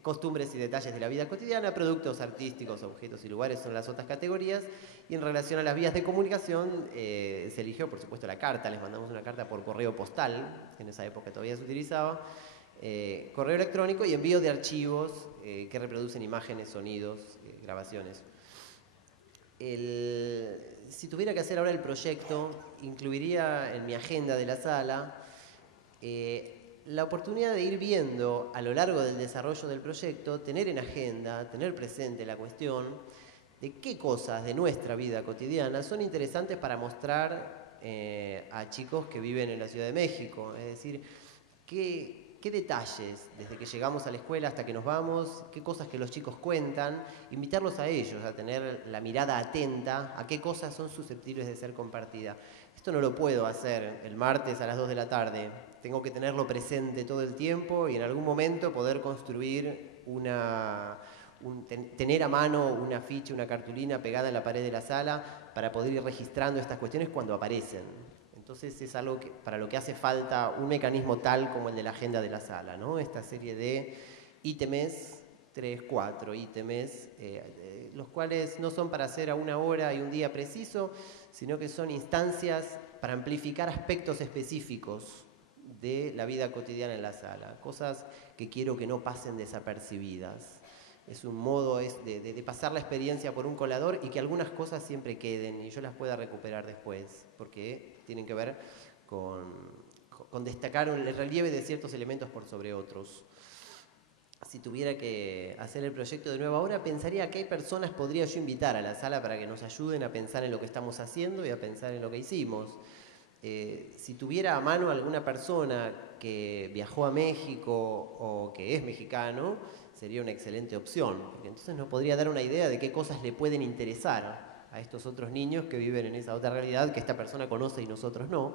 Costumbres y detalles de la vida cotidiana, productos artísticos, objetos y lugares son las otras categorías. Y en relación a las vías de comunicación, se eligió, por supuesto, la carta. Les mandamos una carta por correo postal, que en esa época todavía se utilizaba, correo electrónico y envío de archivos que reproducen imágenes, sonidos, grabaciones. Si tuviera que hacer ahora el proyecto, incluiría en mi agenda de la sala la oportunidad de ir viendo a lo largo del desarrollo del proyecto, tener en agenda, tener presente la cuestión de qué cosas de nuestra vida cotidiana son interesantes para mostrar a chicos que viven en la Ciudad de México. Es decir, qué detalles, desde que llegamos a la escuela hasta que nos vamos, qué cosas que los chicos cuentan, invitarlos a ellos a tener la mirada atenta a qué cosas son susceptibles de ser compartidas. Esto no lo puedo hacer el martes a las 2 de la tarde. Tengo que tenerlo presente todo el tiempo y en algún momento poder construir tener a mano una ficha, una cartulina pegada en la pared de la sala para poder ir registrando estas cuestiones cuando aparecen. Entonces es algo para lo que hace falta un mecanismo tal como el de la agenda de la sala, ¿no? Esta serie de ítems, 3, 4 ítems, los cuales no son para hacer a una hora y un día preciso, sino que son instancias para amplificar aspectos específicos de la vida cotidiana en la sala, cosas que quiero que no pasen desapercibidas. Es un modo de pasar la experiencia por un colador y que algunas cosas siempre queden y yo las pueda recuperar después, porque tienen que ver con destacar el relieve de ciertos elementos por sobre otros. Si tuviera que hacer el proyecto de nuevo ahora, pensaría qué personas podría yo invitar a la sala para que nos ayuden a pensar en lo que estamos haciendo y a pensar en lo que hicimos. Si tuviera a mano alguna persona que viajó a México o que es mexicano, sería una excelente opción, porque entonces nos podría dar una idea de qué cosas le pueden interesar a estos otros niños que viven en esa otra realidad que esta persona conoce y nosotros no.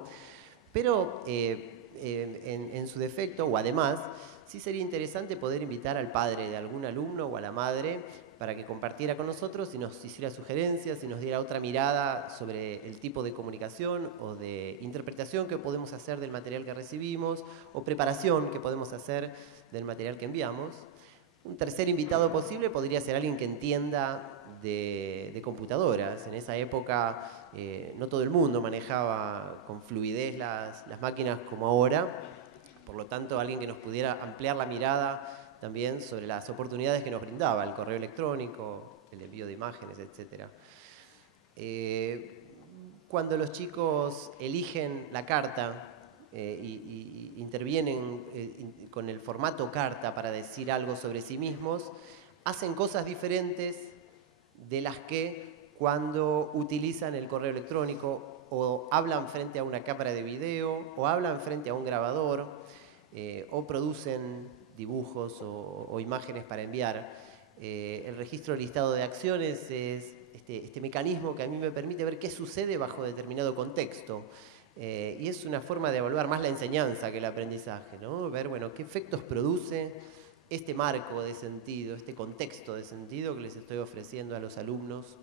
Pero en su defecto, o además, sí sería interesante poder invitar al padre de algún alumno o a la madre para que compartiera con nosotros y nos hiciera sugerencias y nos diera otra mirada sobre el tipo de comunicación o de interpretación que podemos hacer del material que recibimos o preparación que podemos hacer del material que enviamos. Un tercer invitado posible podría ser alguien que entienda de computadoras. En esa época no todo el mundo manejaba con fluidez las máquinas como ahora, por lo tanto alguien que nos pudiera ampliar la mirada también sobre las oportunidades que nos brindaba el correo electrónico, el envío de imágenes, etc. Cuando los chicos eligen la carta y intervienen con el formato carta para decir algo sobre sí mismos, hacen cosas diferentes de las que cuando utilizan el correo electrónico o hablan frente a una cámara de video o hablan frente a un grabador o producen dibujos o imágenes para enviar. El registro listado de acciones es este mecanismo que a mí me permite ver qué sucede bajo determinado contexto. Y es una forma de evaluar más la enseñanza que el aprendizaje, ¿no? Ver, bueno, qué efectos produce este marco de sentido, este contexto de sentido que les estoy ofreciendo a los alumnos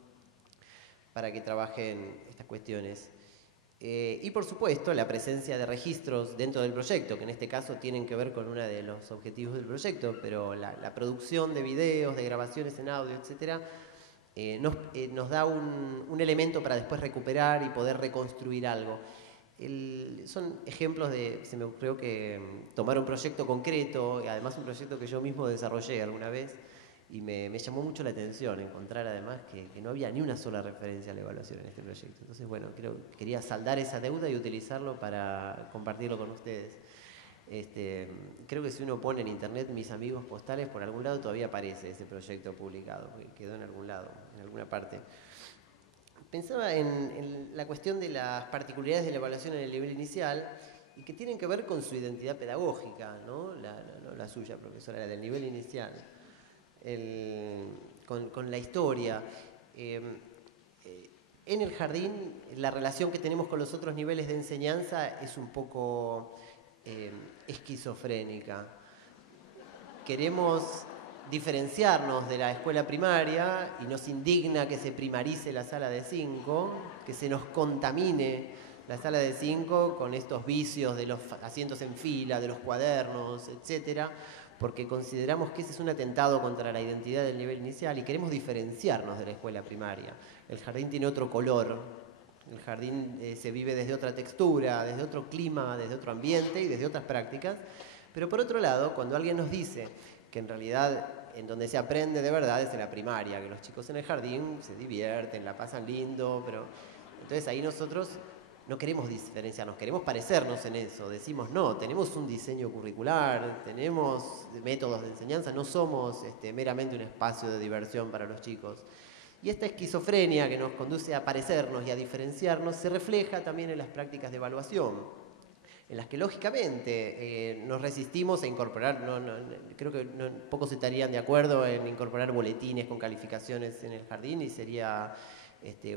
para que trabajen estas cuestiones. Y por supuesto la presencia de registros dentro del proyecto, que en este caso tienen que ver con uno de los objetivos del proyecto, pero la producción de videos, de grabaciones en audio, etcétera, nos da un elemento para después recuperar y poder reconstruir algo. Son ejemplos se me ocurrió que tomar un proyecto concreto, y además un proyecto que yo mismo desarrollé alguna vez, y me llamó mucho la atención encontrar además que no había ni una sola referencia a la evaluación en este proyecto. Entonces, bueno, quería saldar esa deuda y utilizarlo para compartirlo con ustedes. Creo que si uno pone en internet mis amigos postales, por algún lado todavía aparece ese proyecto publicado, que quedó en algún lado, en alguna parte. Pensaba en la cuestión de las particularidades de la evaluación en el nivel inicial y que tienen que ver con su identidad pedagógica, ¿no? La suya, profesora, la del nivel inicial, con la historia. En el jardín, la relación que tenemos con los otros niveles de enseñanza es un poco esquizofrénica. Queremos diferenciarnos de la escuela primaria y nos indigna que se primarice la sala de 5, que se nos contamine la sala de 5 con estos vicios de los asientos en fila, de los cuadernos, etcétera, porque consideramos que ese es un atentado contra la identidad del nivel inicial y queremos diferenciarnos de la escuela primaria. El jardín tiene otro color, el jardín se vive desde otra textura, desde otro clima, desde otro ambiente y desde otras prácticas, pero por otro lado, cuando alguien nos dice que en realidad en donde se aprende de verdad es en la primaria, que los chicos en el jardín se divierten, la pasan lindo, pero entonces ahí nosotros no queremos diferenciarnos, queremos parecernos en eso, decimos no, tenemos un diseño curricular, tenemos métodos de enseñanza, no somos meramente un espacio de diversión para los chicos. Y esta esquizofrenia que nos conduce a parecernos y a diferenciarnos se refleja también en las prácticas de evaluación, en las que lógicamente nos resistimos a incorporar, creo que pocos estarían de acuerdo en incorporar boletines con calificaciones en el jardín y sería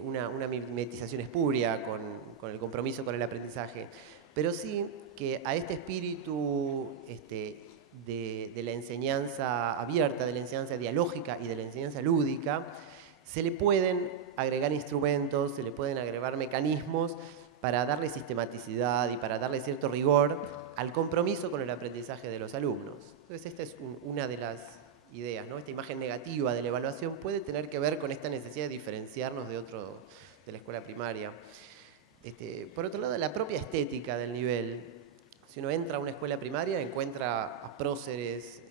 una mimetización espuria con el compromiso con el aprendizaje, pero sí que a este espíritu de la enseñanza abierta, de la enseñanza dialógica y de la enseñanza lúdica, se le pueden agregar instrumentos, se le pueden agregar mecanismos para darle sistematicidad y para darle cierto rigor al compromiso con el aprendizaje de los alumnos. Entonces esta es una de las ideas, ¿no? Esta imagen negativa de la evaluación puede tener que ver con esta necesidad de diferenciarnos de la escuela primaria. Por otro lado, la propia estética del nivel. Si uno entra a una escuela primaria, encuentra a próceres,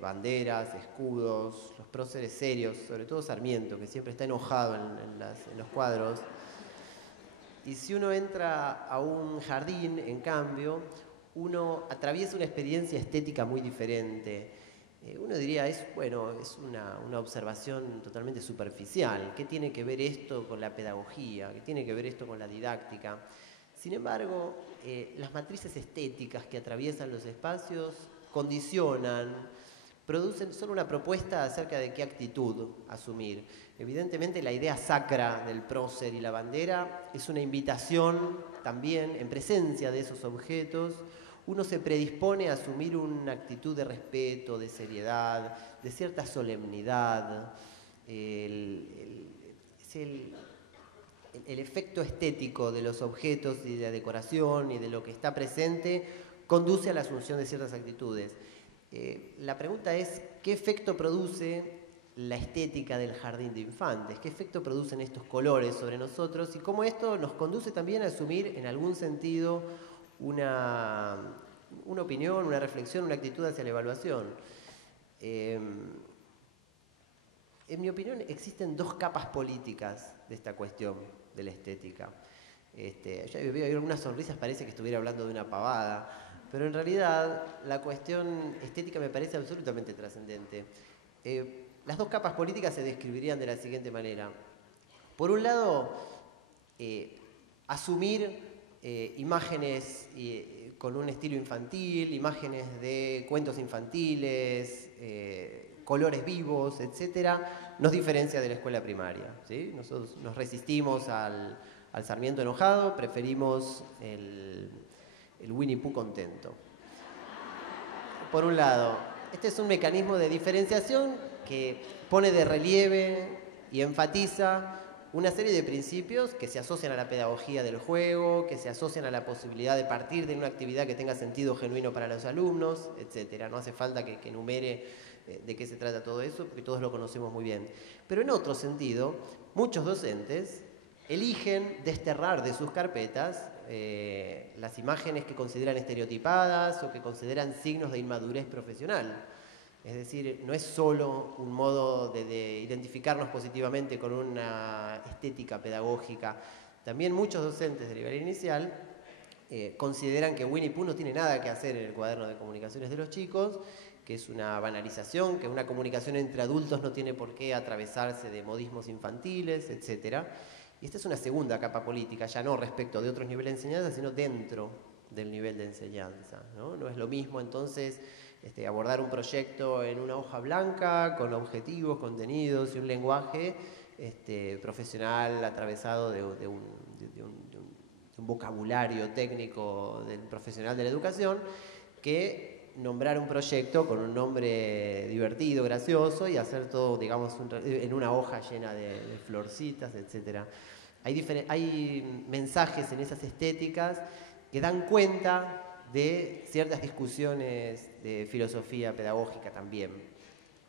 banderas, escudos, los próceres serios, sobre todo Sarmiento, que siempre está enojado en los cuadros. Y si uno entra a un jardín, en cambio, uno atraviesa una experiencia estética muy diferente. Uno diría, es una observación totalmente superficial. ¿Qué tiene que ver esto con la pedagogía? ¿Qué tiene que ver esto con la didáctica? Sin embargo, las matrices estéticas que atraviesan los espacios condicionan, son una propuesta acerca de qué actitud asumir. Evidentemente la idea sacra del prócer y la bandera es una invitación también, en presencia de esos objetos, uno se predispone a asumir una actitud de respeto, de seriedad, de cierta solemnidad. El efecto estético de los objetos y de la decoración y de lo que está presente conduce a la asunción de ciertas actitudes. La pregunta es, ¿qué efecto produce la estética del jardín de infantes? ¿Qué efecto producen estos colores sobre nosotros? Y cómo esto nos conduce también a asumir, en algún sentido, una opinión, una reflexión, una actitud hacia la evaluación. En mi opinión, existen dos capas políticas de esta cuestión de la estética. Ya veo algunas sonrisas, parece que estuviera hablando de una pavada, pero en realidad la cuestión estética me parece absolutamente trascendente. Las dos capas políticas se describirían de la siguiente manera. Por un lado, asumir imágenes con un estilo infantil, imágenes de cuentos infantiles, colores vivos, etcétera, nos diferencia de la escuela primaria, ¿sí? Nosotros nos resistimos al Sarmiento enojado, preferimos el Winnie Pooh contento. Por un lado, este es un mecanismo de diferenciación que pone de relieve y enfatiza una serie de principios que se asocian a la pedagogía del juego, que se asocian a la posibilidad de partir de una actividad que tenga sentido genuino para los alumnos, etcétera. No hace falta que enumere de qué se trata todo eso, porque todos lo conocemos muy bien. Pero en otro sentido, muchos docentes eligen desterrar de sus carpetas las imágenes que consideran estereotipadas o que consideran signos de inmadurez profesional. Es decir, no es solo un modo de identificarnos positivamente con una estética pedagógica. También muchos docentes de nivel inicial consideran que Winnie Pooh no tiene nada que hacer en el cuaderno de comunicaciones de los chicos, que es una banalización, que una comunicación entre adultos no tiene por qué atravesarse de modismos infantiles, etc. Y esta es una segunda capa política, ya no respecto de otros niveles de enseñanza, sino dentro del nivel de enseñanza, ¿no? No es lo mismo entonces abordar un proyecto en una hoja blanca, con objetivos, contenidos y un lenguaje profesional atravesado de un vocabulario técnico del profesional de la educación, que nombrar un proyecto con un nombre divertido, gracioso, y hacer todo, digamos, en una hoja llena de florcitas, etc. Hay mensajes en esas estéticas que dan cuenta de ciertas discusiones de filosofía pedagógica también.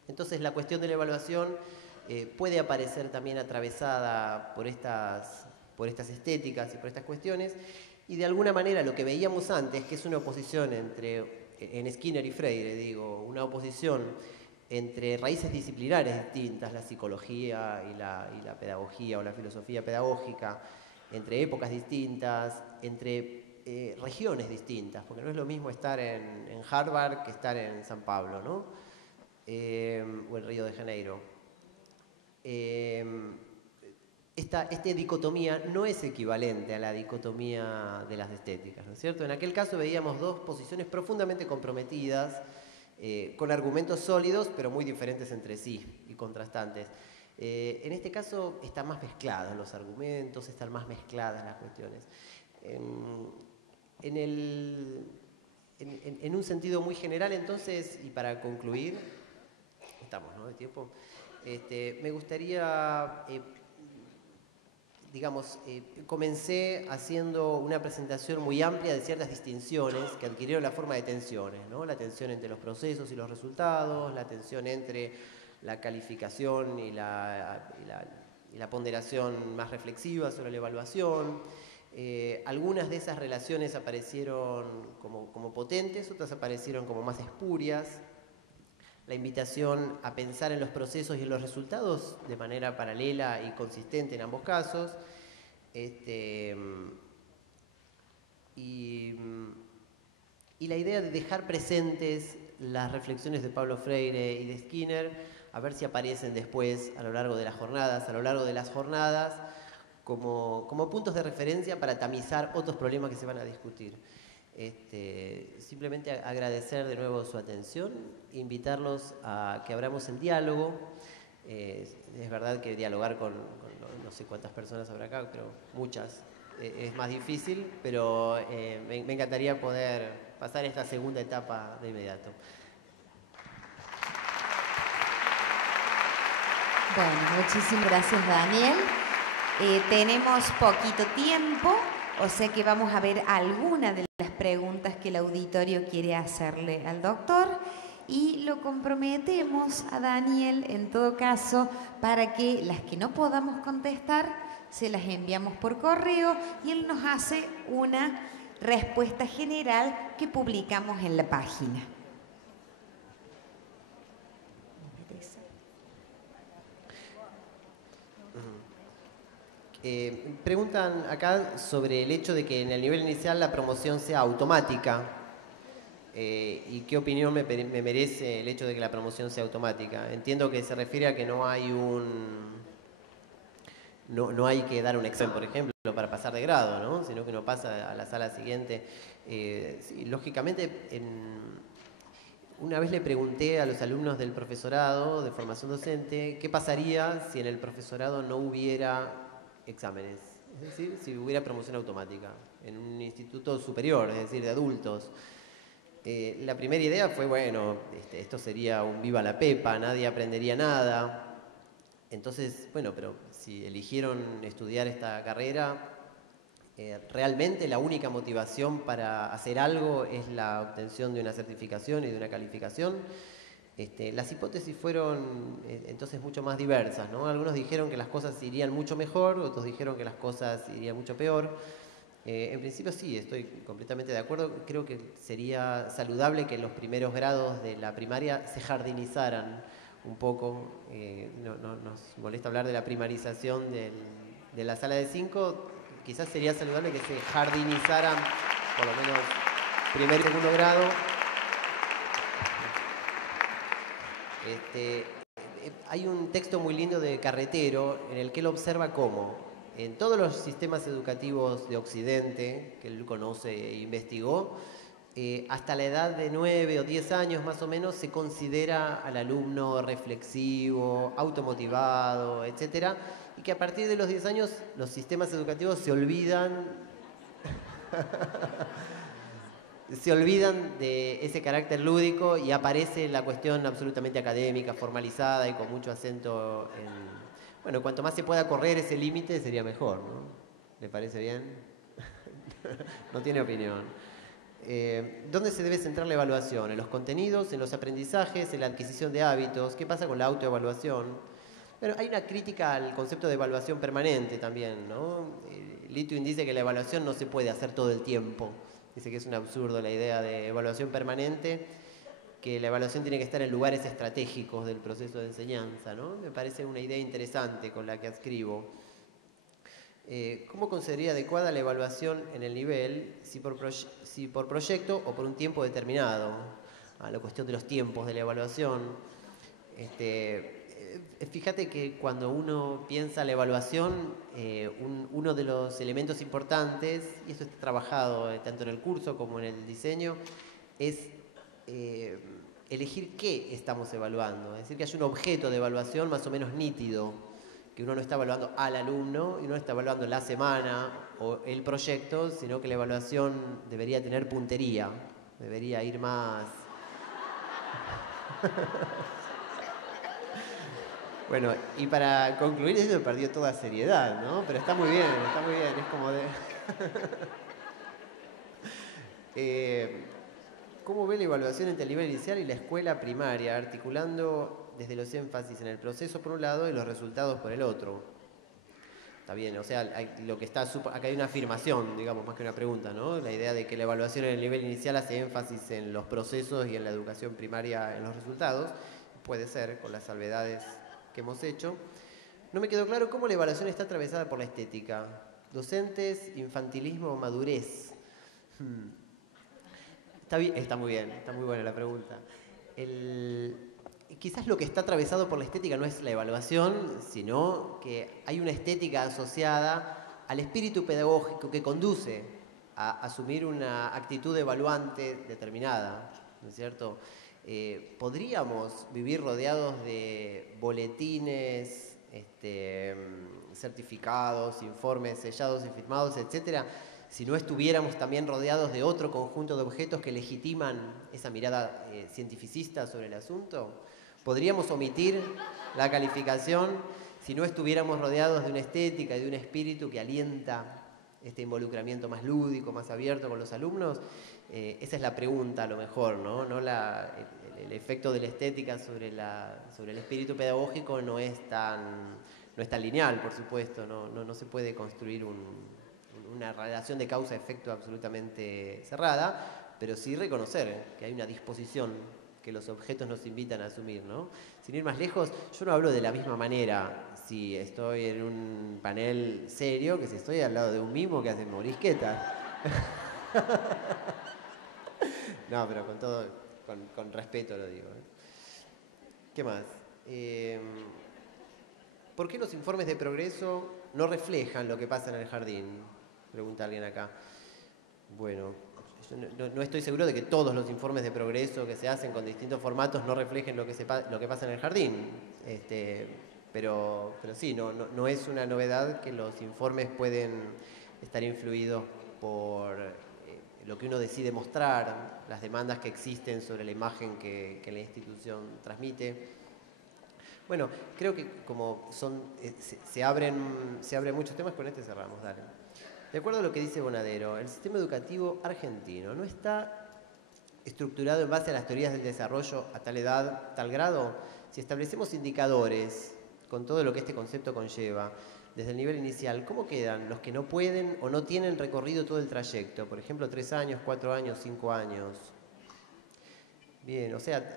Entonces la cuestión de la evaluación puede aparecer también atravesada por estas estéticas y por estas cuestiones, y de alguna manera lo que veíamos antes, que es una oposición en Skinner y Freire, digo, una oposición entre raíces disciplinares distintas, la psicología y la pedagogía o la filosofía pedagógica, entre épocas distintas, entre regiones distintas, porque no es lo mismo estar en Harvard que estar en San Pablo, ¿no? O en Río de Janeiro. Esta dicotomía no es equivalente a la dicotomía de las estéticas, ¿no es cierto? En aquel caso veíamos dos posiciones profundamente comprometidas, con argumentos sólidos, pero muy diferentes entre sí y contrastantes. En este caso están más mezclados los argumentos, están más mezcladas las cuestiones. En un sentido muy general, entonces, y para concluir, estamos, ¿no?, de tiempo, me gustaría, comencé haciendo una presentación muy amplia de ciertas distinciones que adquirieron la forma de tensiones, ¿no? La tensión entre los procesos y los resultados, la tensión entre la calificación y la ponderación más reflexiva sobre la evaluación. Algunas de esas relaciones aparecieron como potentes, otras aparecieron como más espurias. La invitación a pensar en los procesos y en los resultados de manera paralela y consistente en ambos casos. Y la idea de dejar presentes las reflexiones de Pablo Freire y de Skinner, a ver si aparecen después a lo largo de las jornadas, como puntos de referencia para tamizar otros problemas que se van a discutir. Simplemente agradecer de nuevo su atención, invitarlos a que abramos el diálogo. Es verdad que dialogar con no sé cuántas personas habrá acá, pero muchas, es más difícil, pero me encantaría poder pasar esta segunda etapa de inmediato. Bueno, muchísimas gracias, Daniel. Tenemos poquito tiempo, o sea que vamos a ver alguna de las preguntas que el auditorio quiere hacerle al doctor y lo comprometemos a Daniel, en todo caso, para que las que no podamos contestar se las enviamos por correo y él nos hace una respuesta general que publicamos en la página. Preguntan acá sobre el hecho de que en el nivel inicial la promoción sea automática y qué opinión me merece el hecho de que la promoción sea automática. Entiendo que se refiere a que no hay que dar un examen, por ejemplo, para pasar de grado, ¿no? Sino que uno pasa a la sala siguiente. Sí, lógicamente, una vez le pregunté a los alumnos del profesorado de formación docente qué pasaría si en el profesorado no hubiera exámenes, es decir, si hubiera promoción automática en un instituto superior, es decir, de adultos. La primera idea fue, bueno, esto sería un viva la pepa, nadie aprendería nada. Entonces, bueno, pero si eligieron estudiar esta carrera, realmente la única motivación para hacer algo es la obtención de una certificación y de una calificación. Las hipótesis fueron entonces mucho más diversas, ¿no? Algunos dijeron que las cosas irían mucho mejor, otros dijeron que las cosas irían mucho peor. En principio sí, estoy completamente de acuerdo. Creo que sería saludable que en los primeros grados de la primaria se jardinizaran un poco. Nos molesta hablar de la primarización de la sala de 5. Quizás sería saludable que se jardinizaran por lo menos primer y segundo grado. Hay un texto muy lindo de Carretero en el que él observa cómo en todos los sistemas educativos de Occidente que él conoce e investigó, hasta la edad de 9 o 10 años más o menos se considera al alumno reflexivo, automotivado, etc. Y que a partir de los 10 años los sistemas educativos se olvidan se olvidan de ese carácter lúdico y aparece la cuestión absolutamente académica, formalizada y con mucho acento en... Bueno, cuanto más se pueda correr ese límite sería mejor, ¿no? ¿Le parece bien? No tiene opinión. ¿Dónde se debe centrar la evaluación? ¿En los contenidos, en los aprendizajes, en la adquisición de hábitos? ¿Qué pasa con la autoevaluación? Bueno, hay una crítica al concepto de evaluación permanente también, ¿no? Litwin dice que la evaluación no se puede hacer todo el tiempo. Dice que es un absurdo la idea de evaluación permanente, que la evaluación tiene que estar en lugares estratégicos del proceso de enseñanza, ¿no? Me parece una idea interesante con la que adscribo. ¿Cómo consideraría adecuada la evaluación en el nivel, si por proyecto o por un tiempo determinado? La cuestión de los tiempos de la evaluación. Fíjate que cuando uno piensa la evaluación, uno de los elementos importantes, y esto está trabajado tanto en el curso como en el diseño, es elegir qué estamos evaluando. Es decir, que haya un objeto de evaluación más o menos nítido, que uno no está evaluando al alumno y uno no está evaluando la semana o el proyecto, sino que la evaluación debería tener puntería, debería ir más... Bueno, y para concluir, eso perdió toda seriedad, ¿no? Pero está muy bien, es como de... ¿Cómo ve la evaluación entre el nivel inicial y la escuela primaria, articulando desde los énfasis en el proceso por un lado y los resultados por el otro? Está bien, o sea, acá hay una afirmación, digamos, más que una pregunta, ¿no? La idea de que la evaluación en el nivel inicial hace énfasis en los procesos y en la educación primaria en los resultados. Puede ser, con las salvedades que hemos hecho. No me quedó claro cómo la evaluación está atravesada por la estética. Docentes, infantilismo o madurez. Está muy bien, está muy buena la pregunta. Quizás lo que está atravesado por la estética no es la evaluación, sino que hay una estética asociada al espíritu pedagógico que conduce a asumir una actitud evaluante determinada, ¿no es cierto? ¿Podríamos vivir rodeados de boletines, certificados, informes sellados y firmados, etcétera, si no estuviéramos también rodeados de otro conjunto de objetos que legitiman esa mirada cientificista sobre el asunto? ¿Podríamos omitir la calificación si no estuviéramos rodeados de una estética y de un espíritu que alienta este involucramiento más lúdico, más abierto con los alumnos? Esa es la pregunta a lo mejor, ¿no? El efecto de la estética sobre el espíritu pedagógico no es tan lineal, por supuesto, no se puede construir una relación de causa-efecto absolutamente cerrada, pero sí reconocer que hay una disposición que los objetos nos invitan a asumir, ¿no? Sin ir más lejos, yo no hablo de la misma manera si estoy en un panel serio que si estoy al lado de un mimo que hace morisquetas. No, pero con todo, con respeto lo digo, ¿eh? ¿Qué más? ¿Por qué los informes de progreso no reflejan lo que pasa en el jardín? Pregunta alguien acá. Bueno, yo no estoy seguro de que todos los informes de progreso que se hacen con distintos formatos no reflejen lo que pasa en el jardín. Pero sí, no es una novedad que los informes pueden estar influidos por lo que uno decide mostrar, las demandas que existen sobre la imagen que la institución transmite. Bueno, creo que como se abren muchos temas, con este cerramos, dale. De acuerdo a lo que dice Bonadero, el sistema educativo argentino no está estructurado en base a las teorías del desarrollo a tal edad, tal grado. Si establecemos indicadores con todo lo que este concepto conlleva, desde el nivel inicial, ¿cómo quedan los que no pueden o no tienen recorrido todo el trayecto? Por ejemplo, 3 años, 4 años, 5 años. Bien, o sea,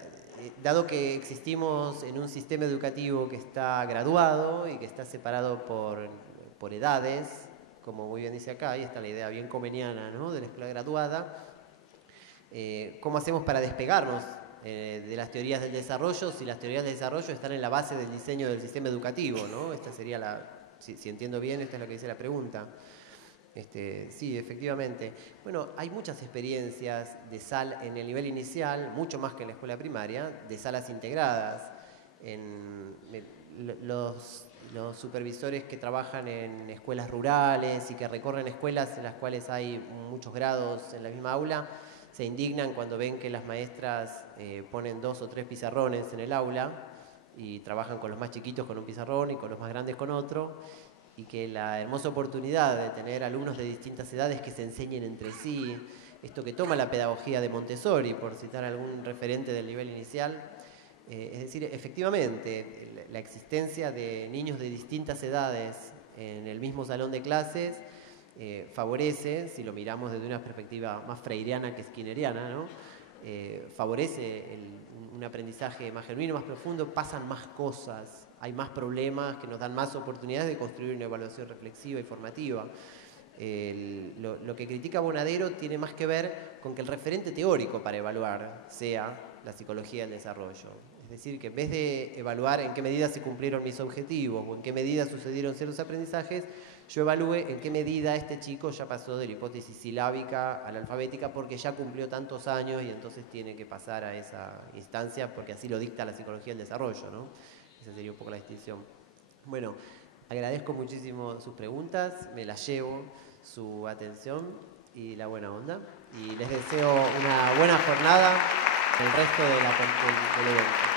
dado que existimos en un sistema educativo que está graduado y que está separado por edades, como muy bien dice acá, y está la idea bien comeniana, ¿no?, de la escuela graduada. ¿Cómo hacemos para despegarnos de las teorías del desarrollo si las teorías del desarrollo están en la base del diseño del sistema educativo, ¿no? Esta sería si entiendo bien, esta es lo que dice la pregunta. Sí, efectivamente. Bueno, hay muchas experiencias de SAL en el nivel inicial, mucho más que en la escuela primaria, de salas integradas. Los supervisores que trabajan en escuelas rurales y que recorren escuelas en las cuales hay muchos grados en la misma aula, se indignan cuando ven que las maestras ponen 2 o 3 pizarrones en el aula y trabajan con los más chiquitos con un pizarrón y con los más grandes con otro, y que la hermosa oportunidad de tener alumnos de distintas edades que se enseñen entre sí, esto que toma la pedagogía de Montessori, por citar algún referente del nivel inicial, es decir, efectivamente, la existencia de niños de distintas edades en el mismo salón de clases favorece, si lo miramos desde una perspectiva más freiriana que skinneriana, ¿no?, favorece un aprendizaje más genuino, más profundo, pasan más cosas, hay más problemas que nos dan más oportunidades de construir una evaluación reflexiva y formativa. Lo que critica Bonadero tiene más que ver con que el referente teórico para evaluar sea la psicología del desarrollo. Es decir, que en vez de evaluar en qué medida se cumplieron mis objetivos o en qué medida sucedieron ciertos aprendizajes, yo evalúe en qué medida este chico ya pasó de la hipótesis silábica a la alfabética porque ya cumplió tantos años y entonces tiene que pasar a esa instancia porque así lo dicta la psicología del desarrollo, ¿no? Esa sería un poco la distinción. Bueno, agradezco muchísimo sus preguntas, me las llevo, su atención y la buena onda. Y les deseo una buena jornada el resto del evento.